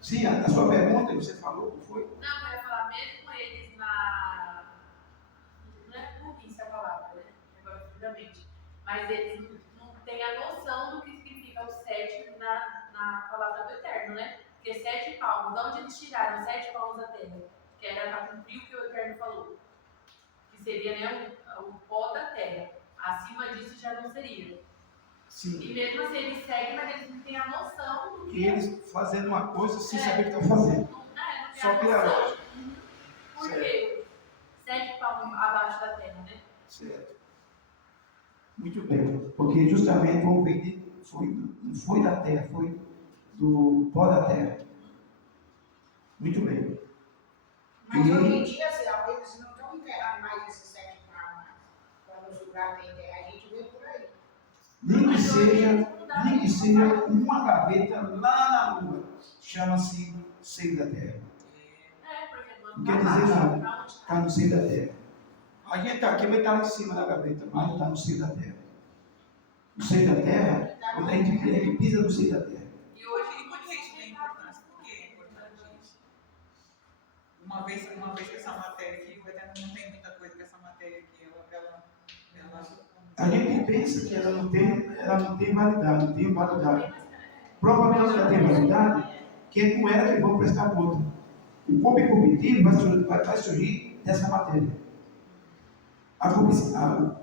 sim, a sua pergunta, você falou, não foi? Não, eu ia falar, mesmo eles na. Não é burrice a palavra, né? Agora, rapidamente. Mas eles não têm a noção do que significa o 7 na palavra do Eterno, né? Porque 7 palmos, de onde eles tiraram 7 palmos da terra? Que era para cumprir o que o Eterno falou. Que seria, né, o pó da terra. Acima disso já não seria. Sim. E mesmo assim eles seguem, mas eles não têm a noção do que E eles fazendo uma coisa sem saber o que estão fazendo. Não tem Só a que a noção. Por quê? 7 palmos abaixo da terra, né? Certo. Muito bem. Porque justamente o homem não foi da terra, foi do pó da terra. Muito bem. Mas hoje em dia, eles não estão enterrando mais esses 7 palmos. Quando os lugares têm terra, a gente vê por aí. Nem que seja uma gaveta lá na lua, chama-se seio da terra. Não quer dizer nada, está no seio da terra. A gente está aqui, mas está lá em cima da gaveta, mas está no seio da terra. O seio da terra, quando a gente pisa no seio da terra. E hoje, e por que isso tem importância? Por que é importante isso? Uma vez que essa matéria aqui, o Eterno não tem muita coisa com essa matéria aqui, ela a gente pensa que ela não tem validade, não tem validade. Provavelmente ela tem validade, que é com ela que vão prestar conta. O corpo cognitivo vai surgir dessa matéria.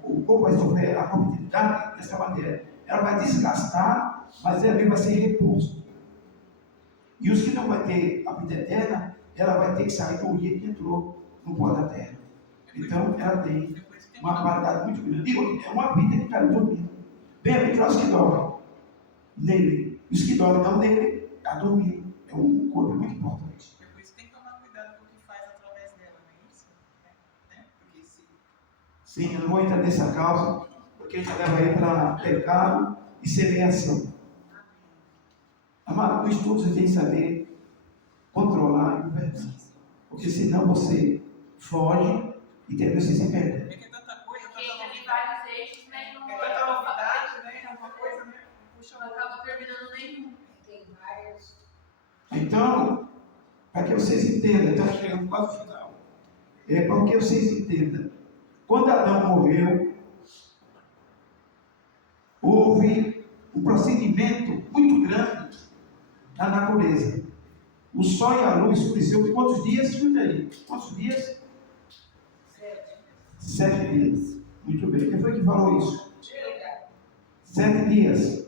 O corpo vai sofrer a cognitividade dessa matéria. Ela vai desgastar, mas ela vai ser reposto. E os que não vão ter a vida eterna, ela vai ter que sair com o dia que entrou no pó da terra. Então, ela tem uma qualidade muito grande. E é uma vida que está dormindo. Bem-aventurados que dormem nele. Os que dormem não nele, está dormindo. É um corpo muito importante. por isso tem que tomar cuidado com o que faz através dela, não é isso? Porque se... Sim, eu não vou entrar nessa causa, porque já leva aí para pecado e semeação. Amado, no estudo você tem que saber controlar e governar. Porque senão você foge e termina se perdendo. É que é tanta coisa, tanta Entra em novidade. vários eixos, né? E não É tanta novidade, né? É uma coisa, né? Puxa não acaba terminando nenhum. Tem várias. Então, para que vocês entendam, estamos chegando quase ao final. Para que vocês entendam, quando Adão morreu, houve um procedimento muito grande na natureza. O sol e a lua escureceu por quantos dias? Escuta aí. Quantos dias? 7 dias. Muito bem. Quem foi que falou isso? 7 dias.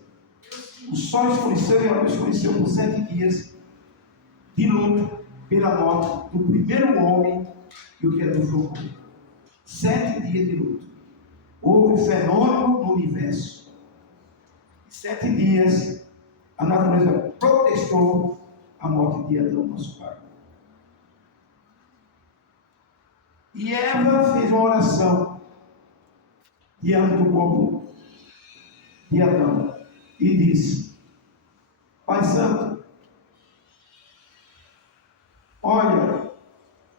O sol escureceu e a lua escureceu por 7 dias de luto pela morte do primeiro homem e o Criador foi. 7 dias de luto. Houve fenômeno no universo. 7 dias a natureza protestou a morte de Adão, nosso pai. E Eva fez uma oração diante do corpo de Adão e disse: Pai Santo, olha,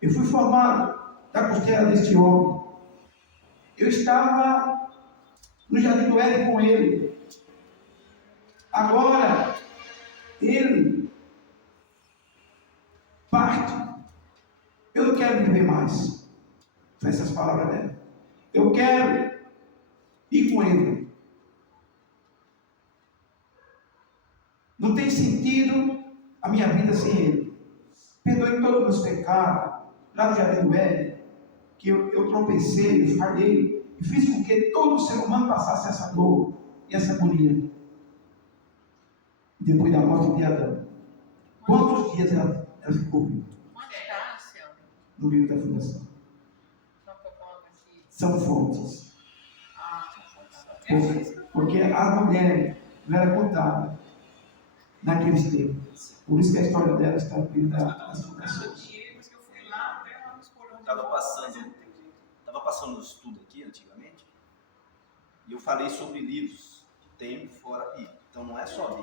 eu fui formado da costela deste homem. Eu estava no jardim do Éden com ele. Agora, ele parte. Eu não quero viver mais. São essas palavras dela. Eu quero ir com ele. Não tem sentido a minha vida sem ele. Perdoe todos os meus pecados. Lá no jardim do Éden. que eu tropecei, falhei, e fiz com que todo ser humano passasse essa dor e essa agonia. Depois da morte de Adão. Quantos dias ela ficou viva? No livro da fundação. São fontes. Porque a mulher não era contada naqueles tempos. Por isso que a história dela está no livro das fundações. Estava passando um estudo aqui antigamente, e eu falei sobre livros que tem fora a Bíblia. Então não é só a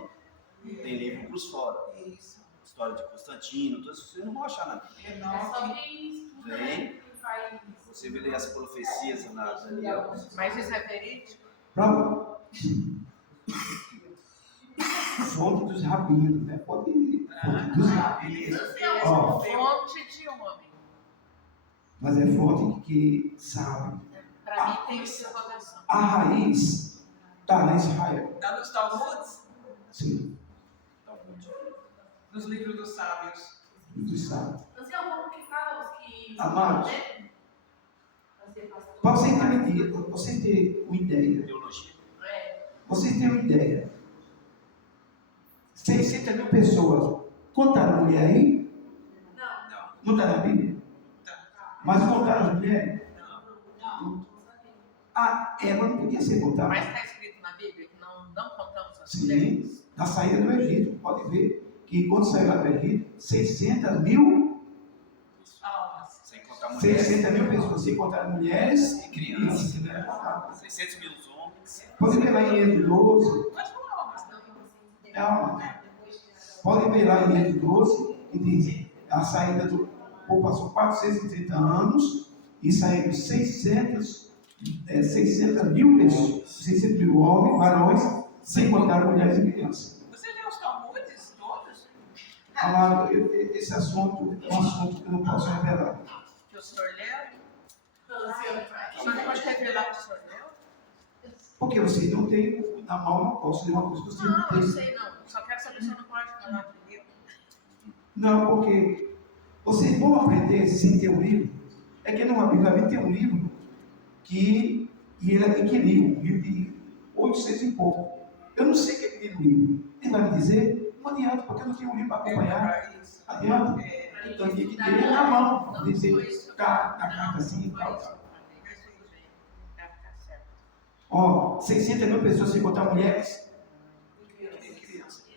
Bíblia. Tem livro para os fora. Isso. História de Constantino, tudo isso vocês não vão achar na Bíblia. É só quem estuda, né, que faz. Você vê ler as profecias na Daniel. Mas isso é verídico? Para fonte dos rabinos, né? Fonte dos rabinos. Ó, Fonte de homem. mas é fonte que sabe. Para mim tem que ser votação. A raiz está na Israel. Está nos Talmuds? Sim, Nos livros dos sábios. dos sábios. Você é um pouco que fala os que. Amados, né? Você passa para você ter uma ideia, Teologia. vocês têm uma ideia. 600 mil pessoas contaram mulher aí? Não. Não está na Bíblia? Mas contaram as mulheres? Ah, Eva não podia ser contada. Mas está escrito na Bíblia que não contamos as Sim, mulheres? na saída do Egito. Pode ver que quando saiu lá do Egito, 600 mil Almas. Sem contar mulheres. 600 mil pessoas, sem contar mulheres E crianças. e né? 600 mil homens. Pode ver lá em Êxodo 12. Pode falar almas. É alma. Pode ver lá em Êxodo 12, que diz a saída do povo passou 430 anos e saíram 600 mil pessoas, 600 mil homens, varões, sem contar mulheres e crianças. Você leu os Talmudes todos? Amado, esse assunto é um assunto que eu não posso revelar. Que o senhor leu? O senhor pode revelar que o senhor leu? Porque você não tem na mão, não posso ler uma coisa que você não Não, tem. eu sei não. Só quero saber se o senhor não pode falar de livro. Não, porque vocês vão aprender sem ter um livro. É que numa Bíblia tem um livro que ele é pequenininho, um livro de 800 e pouco. Eu não sei o que tem no livro. Ele vai me dizer, não adianta, porque eu não tenho um livro para acompanhar. Adianta? Então tem que ter na mão, dizer, tá, a carta assim e tal. Ó, 600 mil pessoas sem contar mulheres.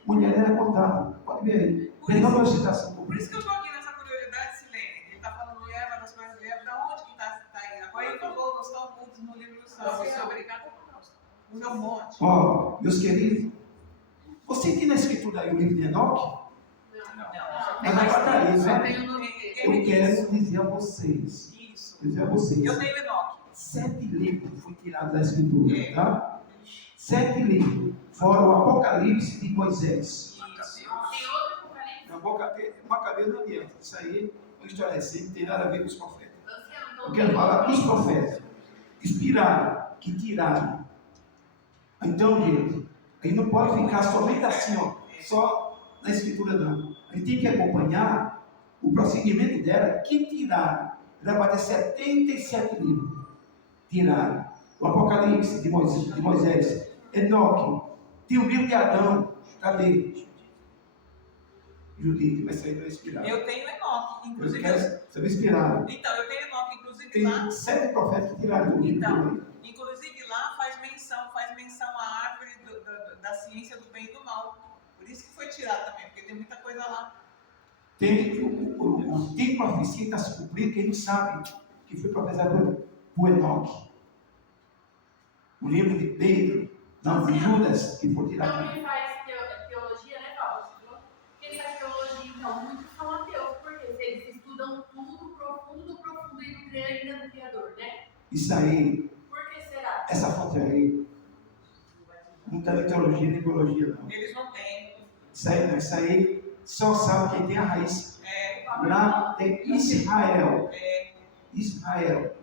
Mulher era contada. Pode ver aí. Perdão pela citação. Por isso que eu estou aqui nessa curiosidade, Silene. Ele está falando Eva, das coisas de Eva, da onde que está aí? Agora ele falou os Talmudes no livro dos Salmos. Você é obrigado a falar o seu monte. Ó, meus queridos, você tem na escritura aí o livro de Enoque? Mas não está aí, Só né? tem o nome dele. Eu quero dizer a vocês. Isso. Dizer a vocês. Eu tenho Enoque. 7 livros foi tirado da escritura, tá? 7 livros. Fora o Apocalipse de Moisés. Tem outro apocalipse? Macabeu não adianta. Isso aí é uma história recente, não tem nada a ver com os profetas. Ancião, Eu quero falar dos profetas. Inspiraram, que tiraram. Então, gente, a gente não pode ficar somente assim, ó, só na escritura, não. A gente tem que acompanhar o procedimento dela, que tiraram. Ela vai ter 77 livros. Tiraram. O Apocalipse de Moisés, Enoque, tem o livro de Adão. Cadê? Judite, mas isso aí não é inspirado. Eu tenho Enoque, Eu inclusive. quero saber inspirado. Então, eu tenho Enoque, inclusive Tem lá. 7 profetas que tiraram do livro. Então, inclusive lá faz menção à árvore da ciência do bem e do mal. Por isso que foi tirado também, porque tem muita coisa lá. Tem profecia que está se cumprindo, que a gente sabe que foi profetizado por Enoque. O livro de Pedro, não, de Judas, que foi Então tirado. ele faz teologia, né, Paulo? Ele faz teologia, então, muitos são ateus, porque eles estudam tudo profundo e não creem ainda no Criador, né? Isso aí, Por que será? essa fonte aí, não está em teologia nem biologia, não. Eles não têm. Isso aí, não, isso aí só sabe quem tem a raiz. É, Lá tem Israel. Israel.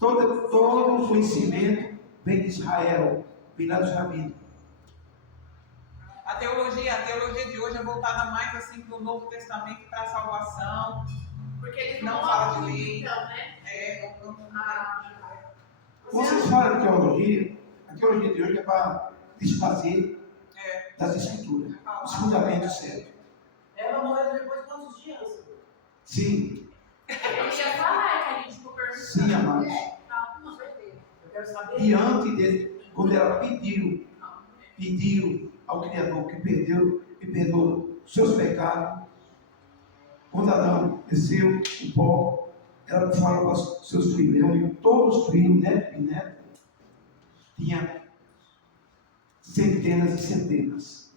Todo o conhecimento vem de Israel, vem lá dos rabinos. a teologia de hoje é voltada mais assim para o Novo Testamento, para a salvação. Porque eles Não não fala gostam de muito, lei. então, né? Vocês falam de teologia, a teologia de hoje é para desfazer das escrituras, os fundamentos certos. Ela morreu depois de quantos dias? Sim, Eu ia falar que a gente ficou perguntando. sim, amados. Tá, com certeza. Eu quero saber. Diante dele, quando ela pediu ao Criador que perdoou seus pecados, quando Adão desceu o pó, ela falou para os seus filhos, reuniu todos os filhos, netos e netas, tinha centenas e centenas.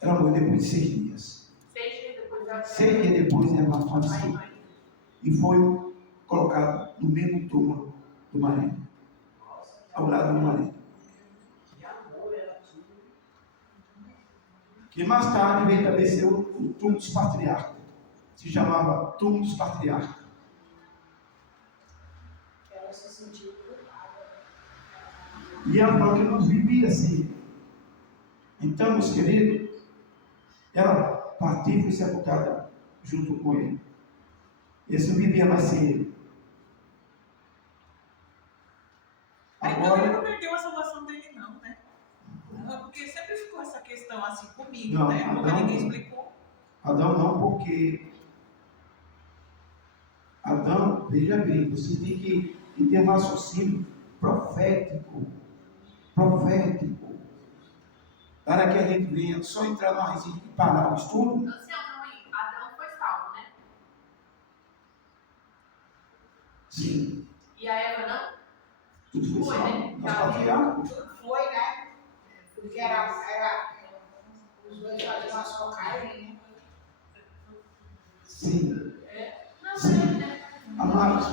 Ela morreu depois de 6 dias. 6 dias depois da 6 dias depois ela faleceu. E foi colocado no mesmo túmulo do marido, ao lado do marido. Que amor ela tinha. Que mais tarde veio também ser o túmulo dos patriarcas. Se chamava túmulo dos patriarcas. Ela se sentiu culpada. E ela falou que não vivia assim. Então, meus queridos, ela partiu e foi sepultada junto com ele. Ele não vivia mais sem ele. Então ele não Agora, perdeu a salvação dele, não, né? Porque sempre ficou essa questão assim comigo, Não, né? Nunca Adão- ninguém explicou. Adão não, porque Adão, veja bem, você tem que ter um raciocínio profético. Profético. Para que a gente venha só entrar no raiz e parar o estudo. Então, assim, calma aí. Adão foi salvo, né? Sim, E a Eva não? tudo foi Foi, salvo. né? Nós patriarcas. Tudo foi, né? Porque era os dois faziam uma só carne, né? Sim. Não, Sim. né? Amados,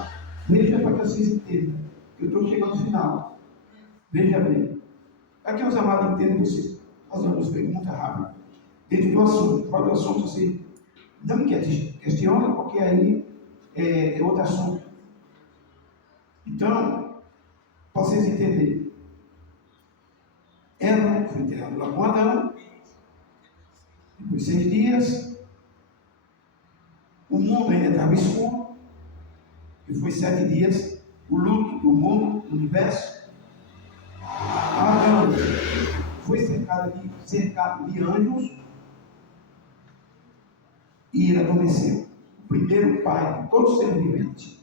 veja para que vocês entendam. Eu estou chegando no final. Veja bem. Para que os amados entendam, vocês fazem umas perguntas rápidas. Dentro do assunto. Fora do assunto, você não me questiona, porque aí é outro assunto. Então, para vocês entenderem. Eva foi enterrada lá com Adão. Depois de 6 dias. O mundo ainda estava escuro. E foi 7 dias. O luto do mundo, do universo. Adão foi cercado de anjos. E ele adormeceu. O primeiro pai de todos os seres viventes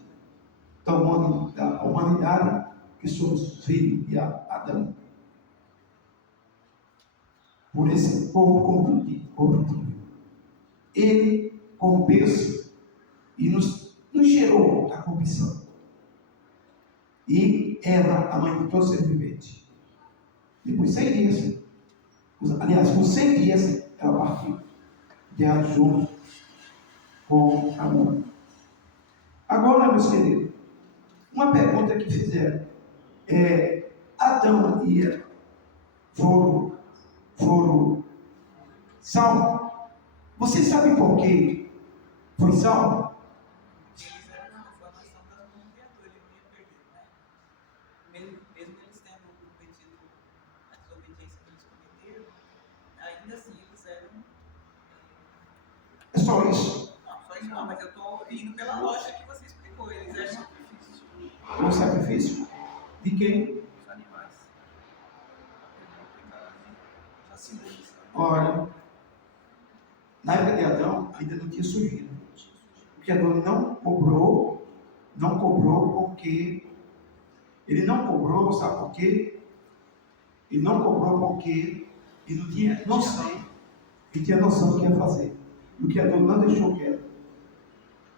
da humanidade, que somos filhos de Adão. Por esse corpo corruptível. Ele corrompeu-se e nos gerou a corrupção. E ela, a mãe de todos os seres viventes. Depois de 6 dias, aliás, por 6 dias, ela partiu de junto com a mãe. Agora, meus queridos, uma pergunta que fizeram é: Adão e Eva foram salvos? Você sabe por que foi salvo? Eles eram uma formação das mãos do Criador, ele não ia perder, né? Mesmo eles tendo cometido a desobediência que eles cometeram, ainda assim eles eram. É só isso. Não, só isso não, mas eu estou indo pela lógica que você explicou. Eles eram sacrifício. Um sacrifício de quem? Os animais. Assim, Olha, na época de Adão ainda não tinha surgido. Porque Adão não cobrou porque ele não cobrou, sabe por quê? Ele não cobrou porque ele não tinha noção. Ele tinha noção do que ia fazer. E o Criador não deixou quieto.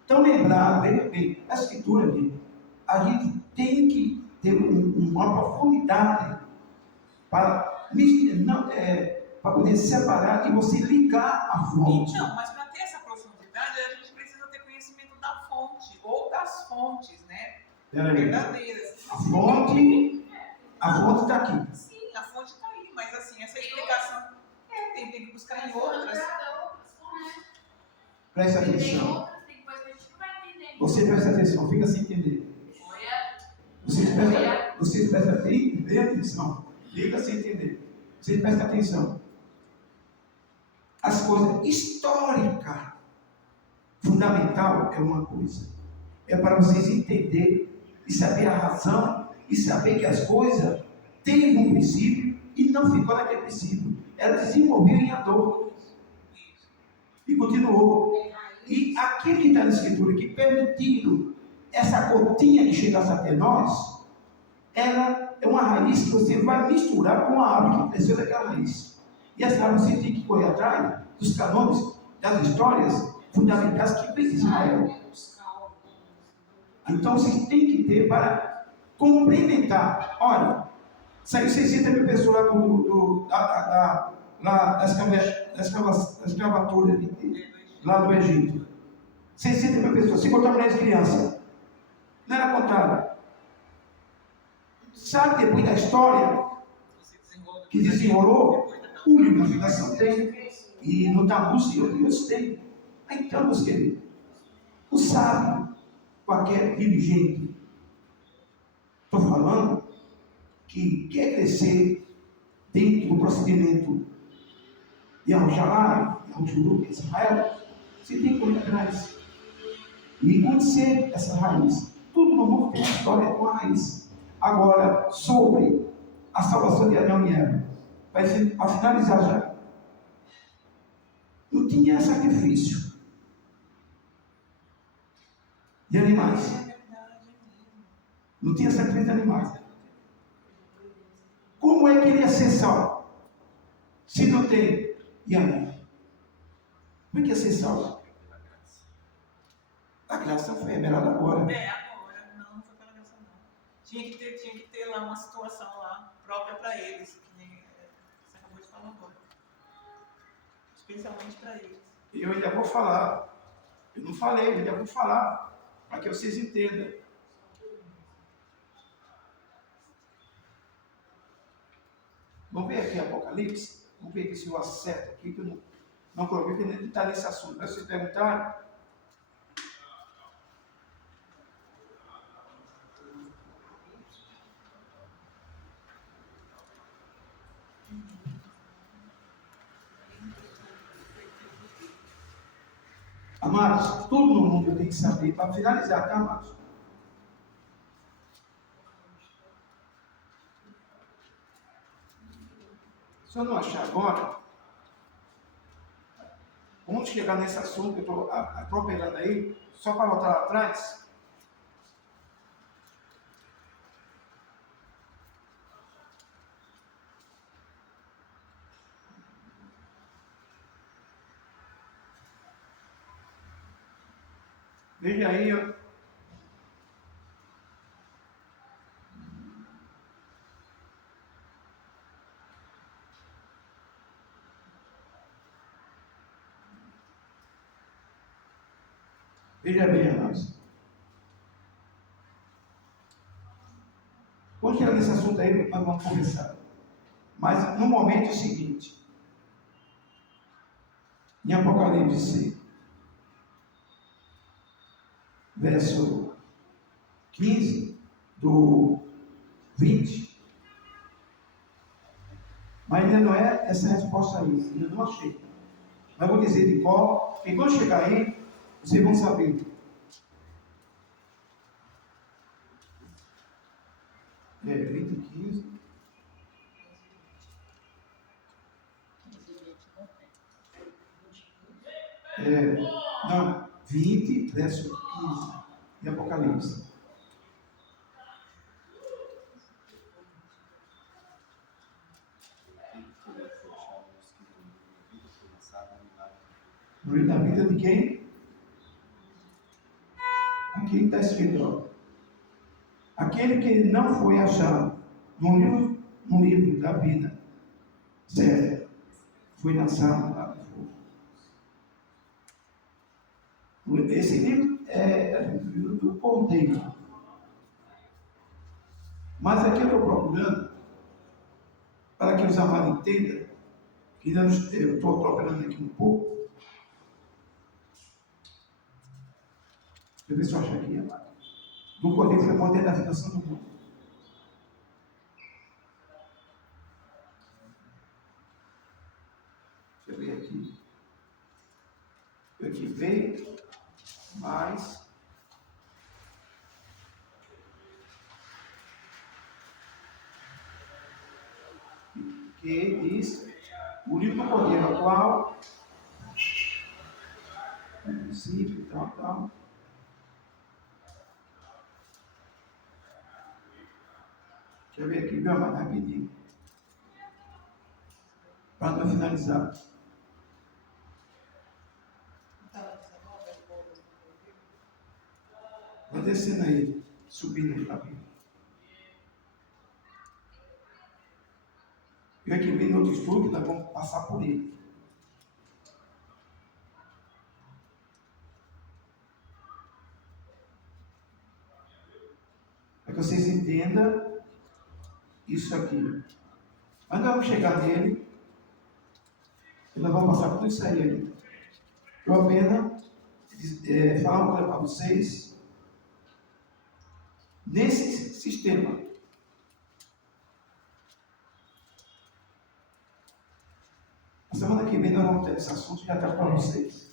Então lembrar, veja bem, a escritura aqui, a gente tem que ter uma profundidade para poder separar e você ligar a fonte. Então, mas para ter essa profundidade, a gente precisa ter conhecimento da fonte, ou das fontes, né? Peraí. Verdadeiras. A fonte está aqui. Sim, a fonte está aí, mas assim, essa explicação tem que buscar em outras. Presta Tem atenção. outras, tem coisas que a gente não vai entender. Você presta atenção, fica sem entender. Vocês prestam atenção. Fica sem entender. Vocês prestam atenção. As coisas históricas fundamental é uma coisa. É para vocês entenderem e saber a razão e saber que as coisas têm um princípio e não ficou naquele princípio. Ela desenvolveu em andou e continuou. E aquilo que está na Escritura, que permitiram essa gotinha que chegasse até nós, ela é uma raiz que você vai misturar com a árvore que cresceu daquela raiz. E essa árvore você tem que correr atrás dos canônicos, das histórias fundamentais que vem de Israel. Então vocês têm que ter para complementar. Olha, saiu 600 mil pessoas lá da escravatura lá do Egito. 600 mil pessoas, sem contar mulheres e crianças. Não era contrário. Sabe, depois da história que desenrolou, o livro da fundação tem, e no Tabu Senhor Deus tem. Então, meus queridos, o sábio, qualquer dirigente, estou falando, que quer crescer dentro do procedimento de Al-Jalai, Al-Juru, Israel, você tem que correr atrás e conhecer essa raiz. Tudo no mundo tem uma história com a raiz. Agora, sobre a salvação de Adão e Eva, vai ser para finalizar já. Não tinha sacrifício de animais. Não tinha sacrifício de animais. Como é que ele ia ser salvo? Se não tem. E aí? Como é que ia ser salvo? A graça foi revelada agora. Agora, não foi pela graça não. Tinha que ter lá uma situação lá própria para eles, que nem você acabou de falar agora. Especialmente para eles. E eu ainda vou falar. Eu não falei, eu ainda vou falar. Para que vocês entendam. Vamos ver aqui Apocalipse. Vamos ver aqui se eu acerto aqui, que eu não coloquei, porque não está nesse assunto. Mas se vocês perguntarem. Amados, tudo no mundo eu tenho que saber, para finalizar, tá, amados? Se eu não achar agora, vamos chegar nesse assunto que eu estou atropelando aí, só para voltar lá atrás. Veja aí, ó. Veja bem, amados. Vamos chegar nesse assunto aí, nós vamos conversar. Mas no momento é o seguinte. Em Apocalipse, verso 15 do 20. Mas ainda não é essa resposta aí, ainda não achei. Mas vou dizer de qual, e quando chegar aí, vocês vão saber. É, 20 e 15. Não, 20, verso 15 de Apocalipse. No livro da vida de quem? Aqui está escrito, ó. Aquele que não foi achado no livro da vida, certo, foi lançado lá no fogo. Esse livro é o livro do Cordeiro. Mas aqui eu estou procurando, para que os amados entendam, que eu estou procurando aqui um pouco. Deixa eu ver se eu acho aqui, amado. Do Cordeiro foi o poder da fundação do mundo. Deixa eu ver aqui. Eu que veio mais. Que diz o livro do Cordeiro, ao qual é princípio, tal. Deixa eu ver aqui, meu amado, rapidinho. Para não finalizar. Vai descendo aí, subindo aí para mim. Eu aqui vem no outro estudo, nós vamos passar por ele. Para que vocês entendam isso aqui. Mas nós vamos chegar nele e nós vamos passar por tudo isso aí ainda. Eu apenas falar uma coisa para vocês. Nesse sistema, a semana que vem nós vamos ter esse assunto e já está para vocês.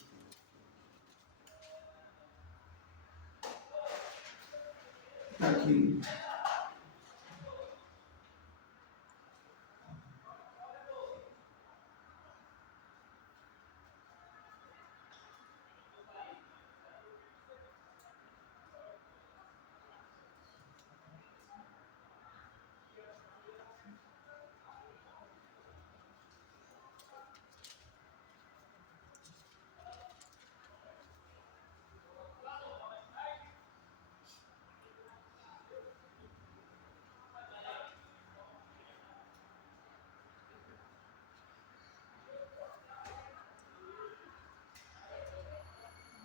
Está aqui.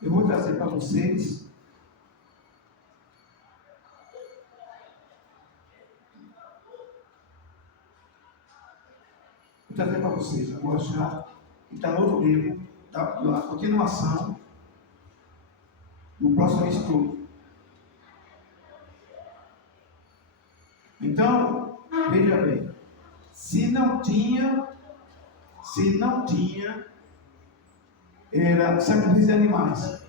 Eu vou trazer para vocês eu vou achar que está no outro livro, da continuação do próximo estudo. Então, veja bem, se não tinha era sacrifício de animais.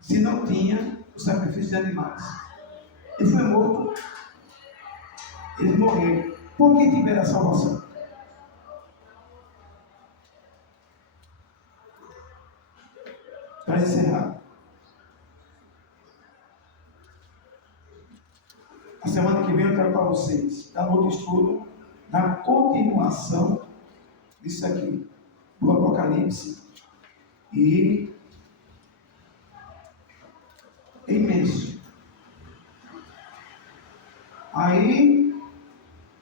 Se não tinha o sacrifício de animais, ele foi morto, eles morreram. Por que tiveram a salvação? Para encerrar, a semana que vem eu trago para vocês, está no outro estudo, na continuação disso aqui, do Apocalipse, e é imenso. Aí,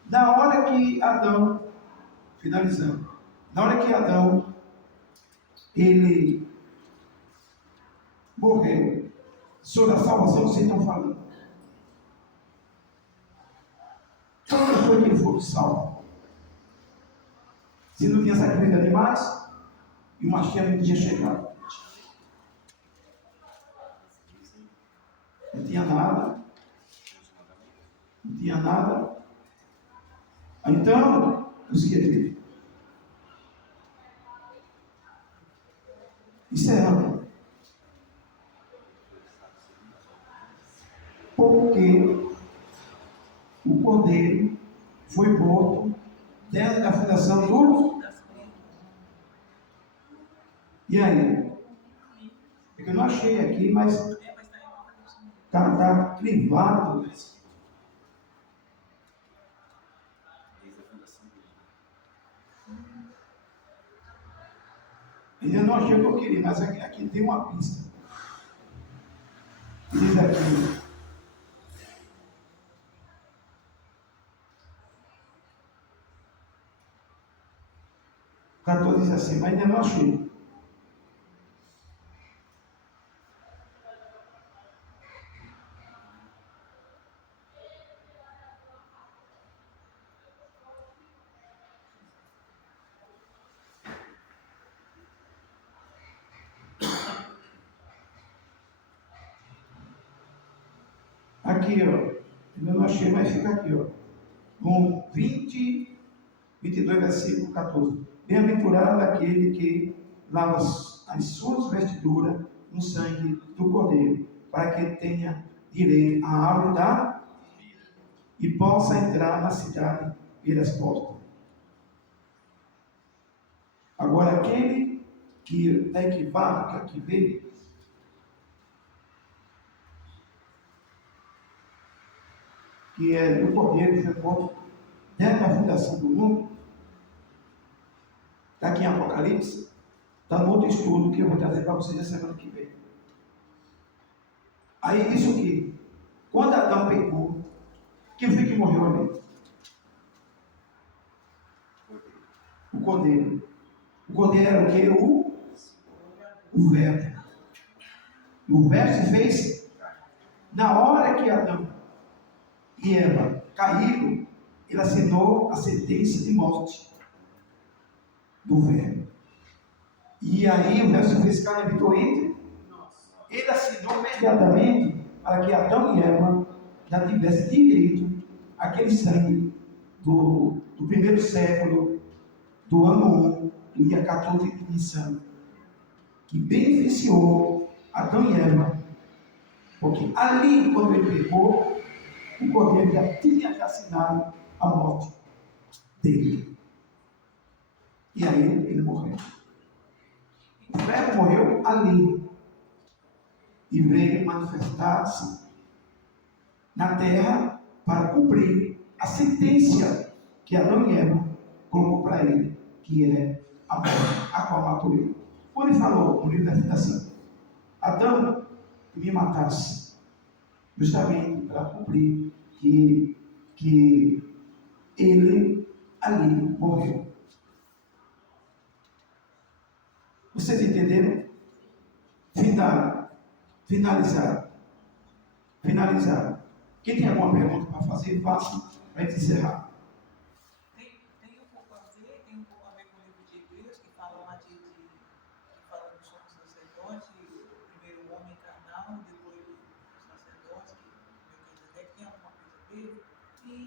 na hora que Adão, finalizando, na hora que Adão, ele morreu, sobre a salvação vocês estão falando. Como foi que ele foi salvo? Se não tinha sacrifício de animais, e o Mashiach não tinha chegado. Não tinha nada. Não tinha nada. Então, os que ver. Encerrando. Porque o Cordeiro foi morto dentro da fundação do... E aí? É que eu não achei aqui, mas está crivado. Ainda não achei o que eu queria, mas aqui tem uma pista. Diz aqui. O 14 diz assim, mas ainda não achei. Aqui, ó. Ainda não achei, mas fica aqui, ó. No 22, versículo 14. Bem-aventurado aquele que lava as suas vestiduras no sangue do Cordeiro, para que ele tenha direito à árvore da e possa entrar na cidade pelas portas. Agora, aquele que está equipado, que aqui veio, que é do Cordeiro, que foi posto desde a fundação do mundo, está aqui em Apocalipse, está no outro estudo que eu vou trazer para vocês na semana que vem. Aí diz o quê? Quando Adão pecou, quem foi que morreu ali? O Cordeiro. O Cordeiro era o quê? O Verbo. E o Verbo se fez na hora que Adão e Eva caíram, ele assinou a sentença de morte do Verbo. E aí o Verbo se fez carne e habitou entre. Ele assinou imediatamente para que Adão e Eva já tivessem direito àquele sangue do primeiro século, do ano 1, do dia 14 de Nissan, que beneficiou Adão e Eva, porque ali, quando ele pecou, o Cordeiro já tinha assinado a morte dele. E aí ele morreu. O Verbo morreu ali e veio manifestar-se na terra para cumprir a sentença que Adão e Eva colocou para ele, que é a morte, a qual matou ele. Quando ele falou no livro da Fundação, Adão, que me matasse, justamente para cumprir que ele ali morreu. Vocês entenderam? Finalizar. Quem tem alguma pergunta para fazer, faça para a gente encerrar. Tem um pouco a ver com o livro de Hebreus, que fala lá que fala do sumo sacerdote, primeiro o homem carnal, depois o sacerdote, que tem alguma coisa a ver? Sim.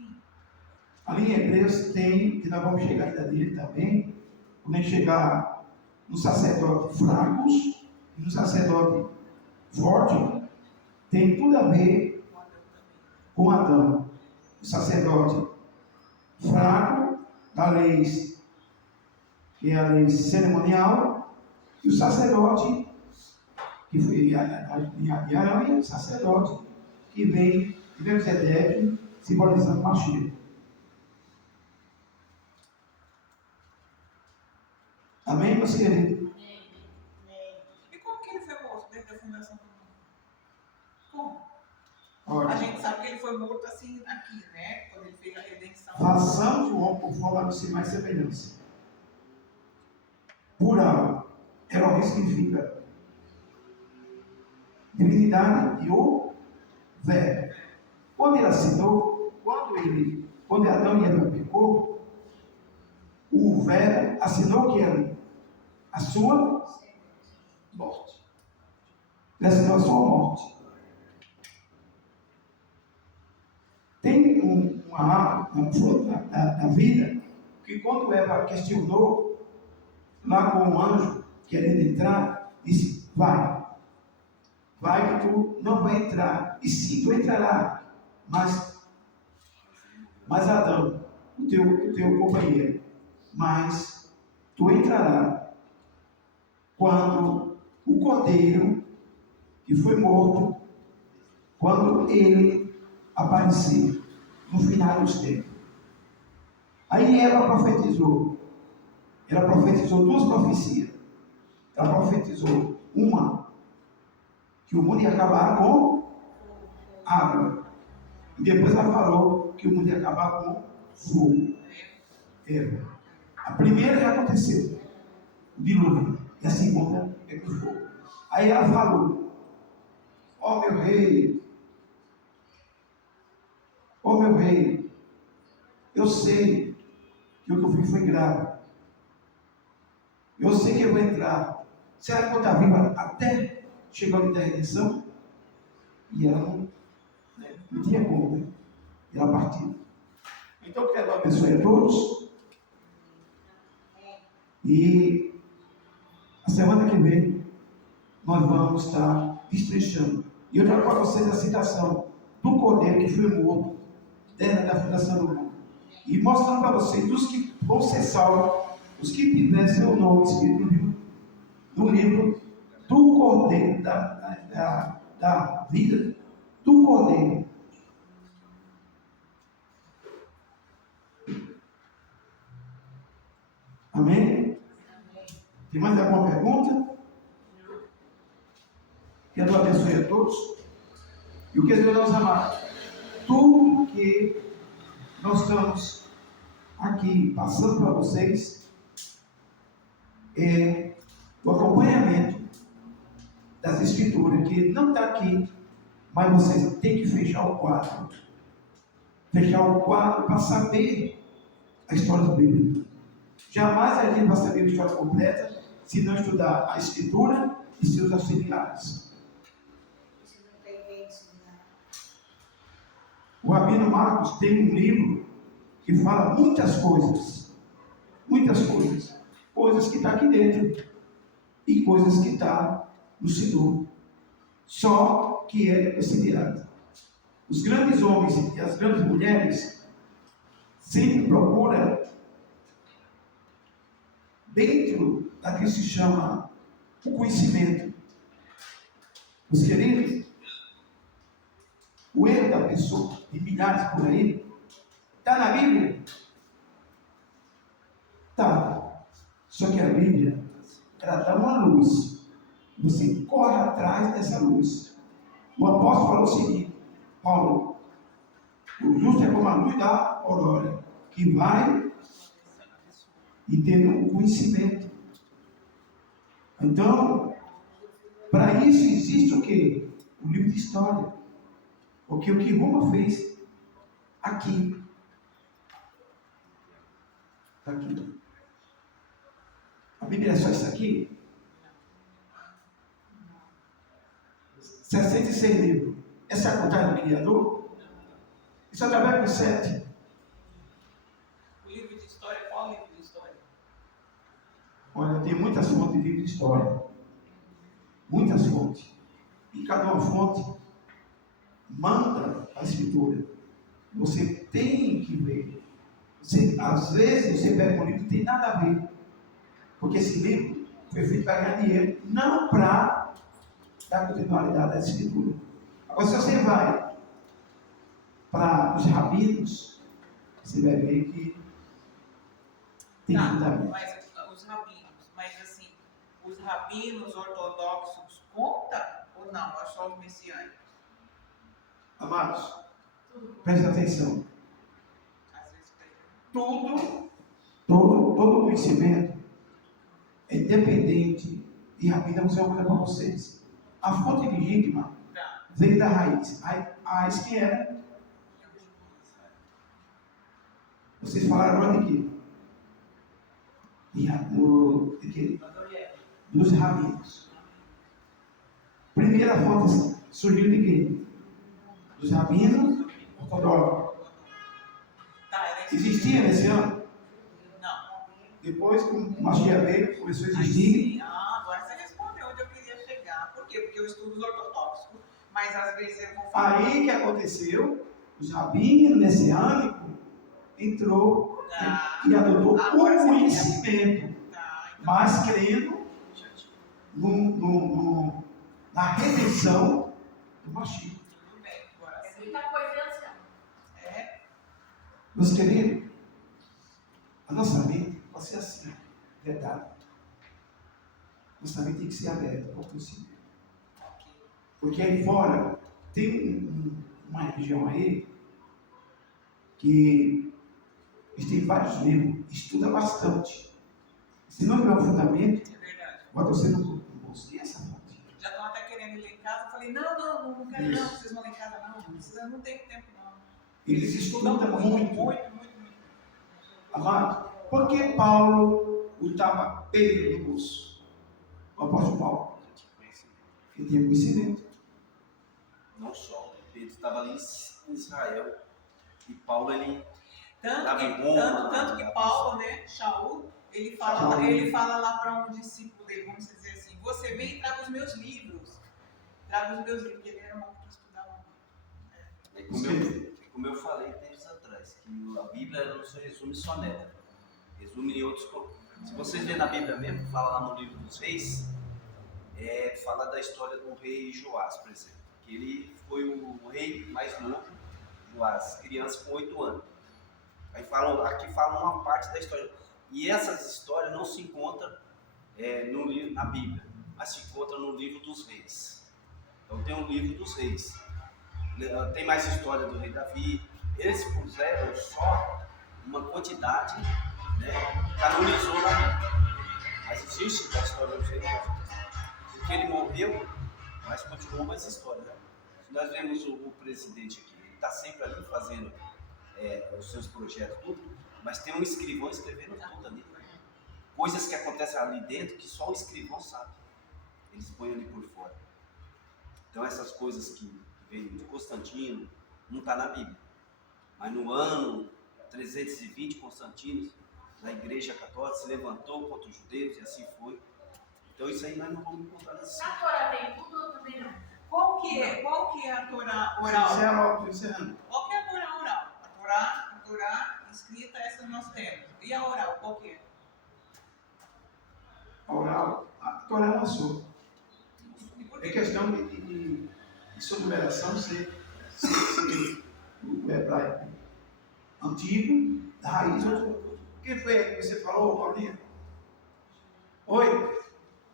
Ali em Hebreus tem, que nós vamos chegar ainda dele também, quando a gente chegar no sacerdote fracos e no sacerdote forte, tem tudo a ver com Adão, o sacerdote fraco da lei, que é a lei cerimonial, e o sacerdote, que foi de Arão, e o sacerdote que vem de Melquisedeque, simbolizando Mashiach. Amém, meus queridos? E como que ele foi morto desde a fundação do mundo? Como? Olha, A gente sabe que ele foi morto assim aqui, né? Quando ele fez a redenção. façamos o homem por forma de mais semelhança. Plural. Elohim significa divinidade e o Verbo. Quando ele assinou, quando Adão e Eva pecou, o Verbo assinou que era a sua morte. Ele assinou a sua morte. Tem uma flor da vida que quando Eva questionou lá com o anjo querendo entrar, disse: vai que tu não vai entrar, e sim tu entrará, mas Adão, o teu companheiro, mas tu entrará quando o cordeiro que foi morto, quando ele aparecer no final dos tempos. Aí ela profetizou duas profecias. Ela profetizou uma, que o mundo ia acabar com água. E depois ela falou que o mundo ia acabar com fogo. A primeira já aconteceu, o dilúvio. E a segunda é com fogo. Aí ela falou: ó meu rei, eu sei que o que eu fiz foi grave. Eu sei que eu vou entrar. Será que eu vou estar viva até chegar ao dia da redenção? E ela não tinha como, né? E ela partiu. Então, que Deus abençoe a todos. E a semana que vem nós vamos estar destrechando. E eu trago para vocês a citação do Cordeiro que foi morto desde a fundação do mundo. E mostrando para vocês, dos que vão ser salvos, os que tiverem seu nome escrito no livro do Cordeiro, da vida do Cordeiro. Amém? Tem mais alguma pergunta? Que Deus abençoe a todos. E o que Deus nos amar, tudo que nós estamos aqui passando para vocês é o acompanhamento das Escrituras, que não está aqui, mas vocês têm que fechar o quadro. Fechar o quadro para saber a história bíblica. Jamais a gente vai saber a história completa se não estudar a Escritura e seus auxiliares. Isso não tem quem ensinar. O Rabino Marcos tem um livro que fala muitas coisas que estão aqui dentro e coisas que estão no Senhor, só que é auxiliado. Os grandes homens e as grandes mulheres sempre procuram dentro daquilo que se chama o conhecimento. Os queridos, o erro da pessoa, de milhares por aí, está na Bíblia? Tá. Só que a Bíblia, ela dá uma luz. Você corre atrás dessa luz. O apóstolo falou o seguinte: Paulo, o justo é como a luz da aurora, que vai e tendo um conhecimento. Então, para isso existe o quê? O livro de história. Porque o que Roma fez aqui. Está aqui. A Bíblia é só isso aqui? 66 livros. Essa é a contagem do Criador? Isso através do 7. O livro de história, qual livro de história? Olha, tem muitas fontes de livro de história. Muitas fontes. E cada uma fonte manda a Escritura. Você tem que ver. Às vezes você pega um livro que não tem nada a ver. Porque esse livro foi feito para ganhar dinheiro, não para dar continuidade à Escritura. Agora, se você vai para os rabinos, você vai ver que tem fundamento. Mas os rabinos, mas assim, os rabinos ortodoxos contam ou não? É só os messiânicos? Amados, presta atenção. Às vezes tem. Todo conhecimento é independente de rabino. Eu vou dizer uma coisa para vocês. A fonte legítima veio da raiz. A raiz que era. Vocês falaram agora de quê? De quê? Dos rabinos. Primeira fonte surgiu de quê? Dos rabinos ortodoxos. Existia nesse ano? Não. Depois, com o Mashiach veio, começou a existir. Sim. Agora você respondeu onde eu queria chegar. Por quê? Porque eu estudo os ortodoxos. Mas às vezes eu vou falar. Aí que aconteceu, os rabinos messiânicos entrou e adotou o conhecimento, mas crendo na redenção do Mashiach. Tudo bem, agora É sim. muita coisa assim. É. Meus queridos, a nossa mente pode ser assim, verdade. Nossa mente tem que ser aberta ao conhecimento. Porque aí fora tem uma região aí que eles têm vários livros, estuda bastante. Se não tiver um fundamento, É verdade. bota você no bolso. E essa fonte? Já estão até querendo ir lá em casa. Eu falei, não quero não, vocês vão lá em casa não. Não tem tempo não. Eles estudam muito. Muito. Amado, por que Paulo botava Pedro no bolso? O apóstolo Paulo. Ele tinha conhecimento. Não só. Pedro estava ali em Israel. E Paulo, ele Tanto estava que, em Roma. tanto que Paulo, né, Shaul, ele fala lá para um discípulo dele, vamos dizer assim, você vem e traga os meus livros. Traga os meus livros, porque ele era uma que estudava. Como eu falei tempos atrás, que a Bíblia ela não se resume só nela. Resume em outros. Se vocês verem na Bíblia mesmo, fala lá no livro dos Reis, fala da história do rei Joás, por exemplo. Que ele foi o rei mais novo, Joás, criança com 8 anos. Aí aqui fala uma parte da história. E essas histórias não se encontram na Bíblia, mas se encontram no livro dos Reis. Então tem um livro dos Reis. Tem mais história do rei Davi. Eles puseram só uma quantidade, canonizou na Bíblia. Mas existe a história dos reis, porque ele morreu, mas continuou mais história. Né? Nós vemos o presidente aqui, ele está sempre ali fazendo os seus projetos, tudo, mas tem um escrivão escrevendo tudo ali. Coisas que acontecem ali dentro que só o escrivão sabe. Eles põem ali por fora. Então essas coisas que veio de Constantino não está na Bíblia. Mas no ano 320, Constantino, na Igreja Católica, se levantou contra os judeus e assim foi. Então isso aí nós não vamos encontrar nesse Na Torá tem tudo ou também não? Qual que é a Torá oral? Sinceramente, Qual que é a Torá oral? A Torá escrita, essa nós temos. E a oral, qual que é? oral, a Torá é uma só. E por É que? questão de sua numeração ser o hebraico antigo, da raiz. O que foi que você falou, Paulinha? Oi?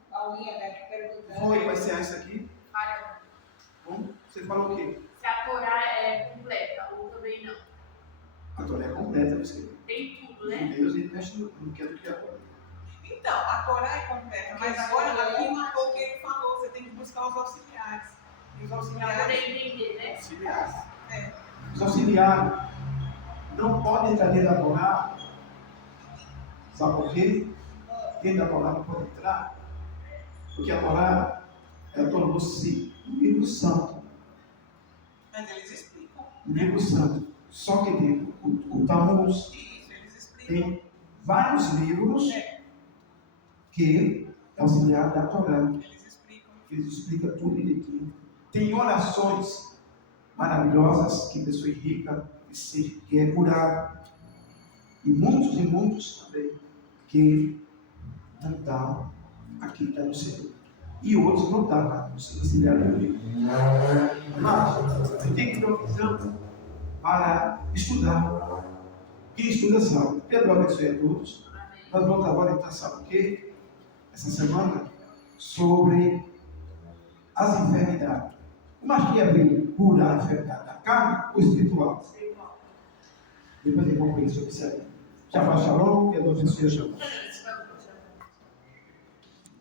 Paulinha deve perguntar. Foi, vai ser isso aqui? Para Bom, você falou o quê? se a Torá é completa ou também não. A Torá é completa, você. Tem tudo, Os né? judeus ele mexe no que é do que é a Torá. Então, a Torá é completa, mas agora aqui marcou o que ele falou, você tem que buscar os auxiliares. E os Pra auxiliares. poder entender, né? auxiliares. Os auxiliares não podem entrar dentro da Torá. Sabe por quê? Dentro da Torá não pode entrar. Porque a Torá, ela tornou-se um livro santo. Mas eles explicam. Um livro santo. Só que tem o Talmud, Isso, eles explicam. tem vários livros que é auxiliar da Torá. Eles explicam. Eles explicam tudo direitinho. Tem orações maravilhosas que a pessoa rica que é curada. E muitos também que não estão aqui, está no Senhor. E outros não estão no Senhor, auxiliar do livro. Mas você tem que ter uma visão para estudar. Quem estuda sabe. Pedro abençoe a todos. Nós vamos agora então, sabe o quê? Essa semana, sobre as enfermidades. Mas que é bem curar a enfermidade da carne ou espiritual? Depois eu vou ver sobre isso aí. Shabbat Shalom, que Deus abençoe a todos.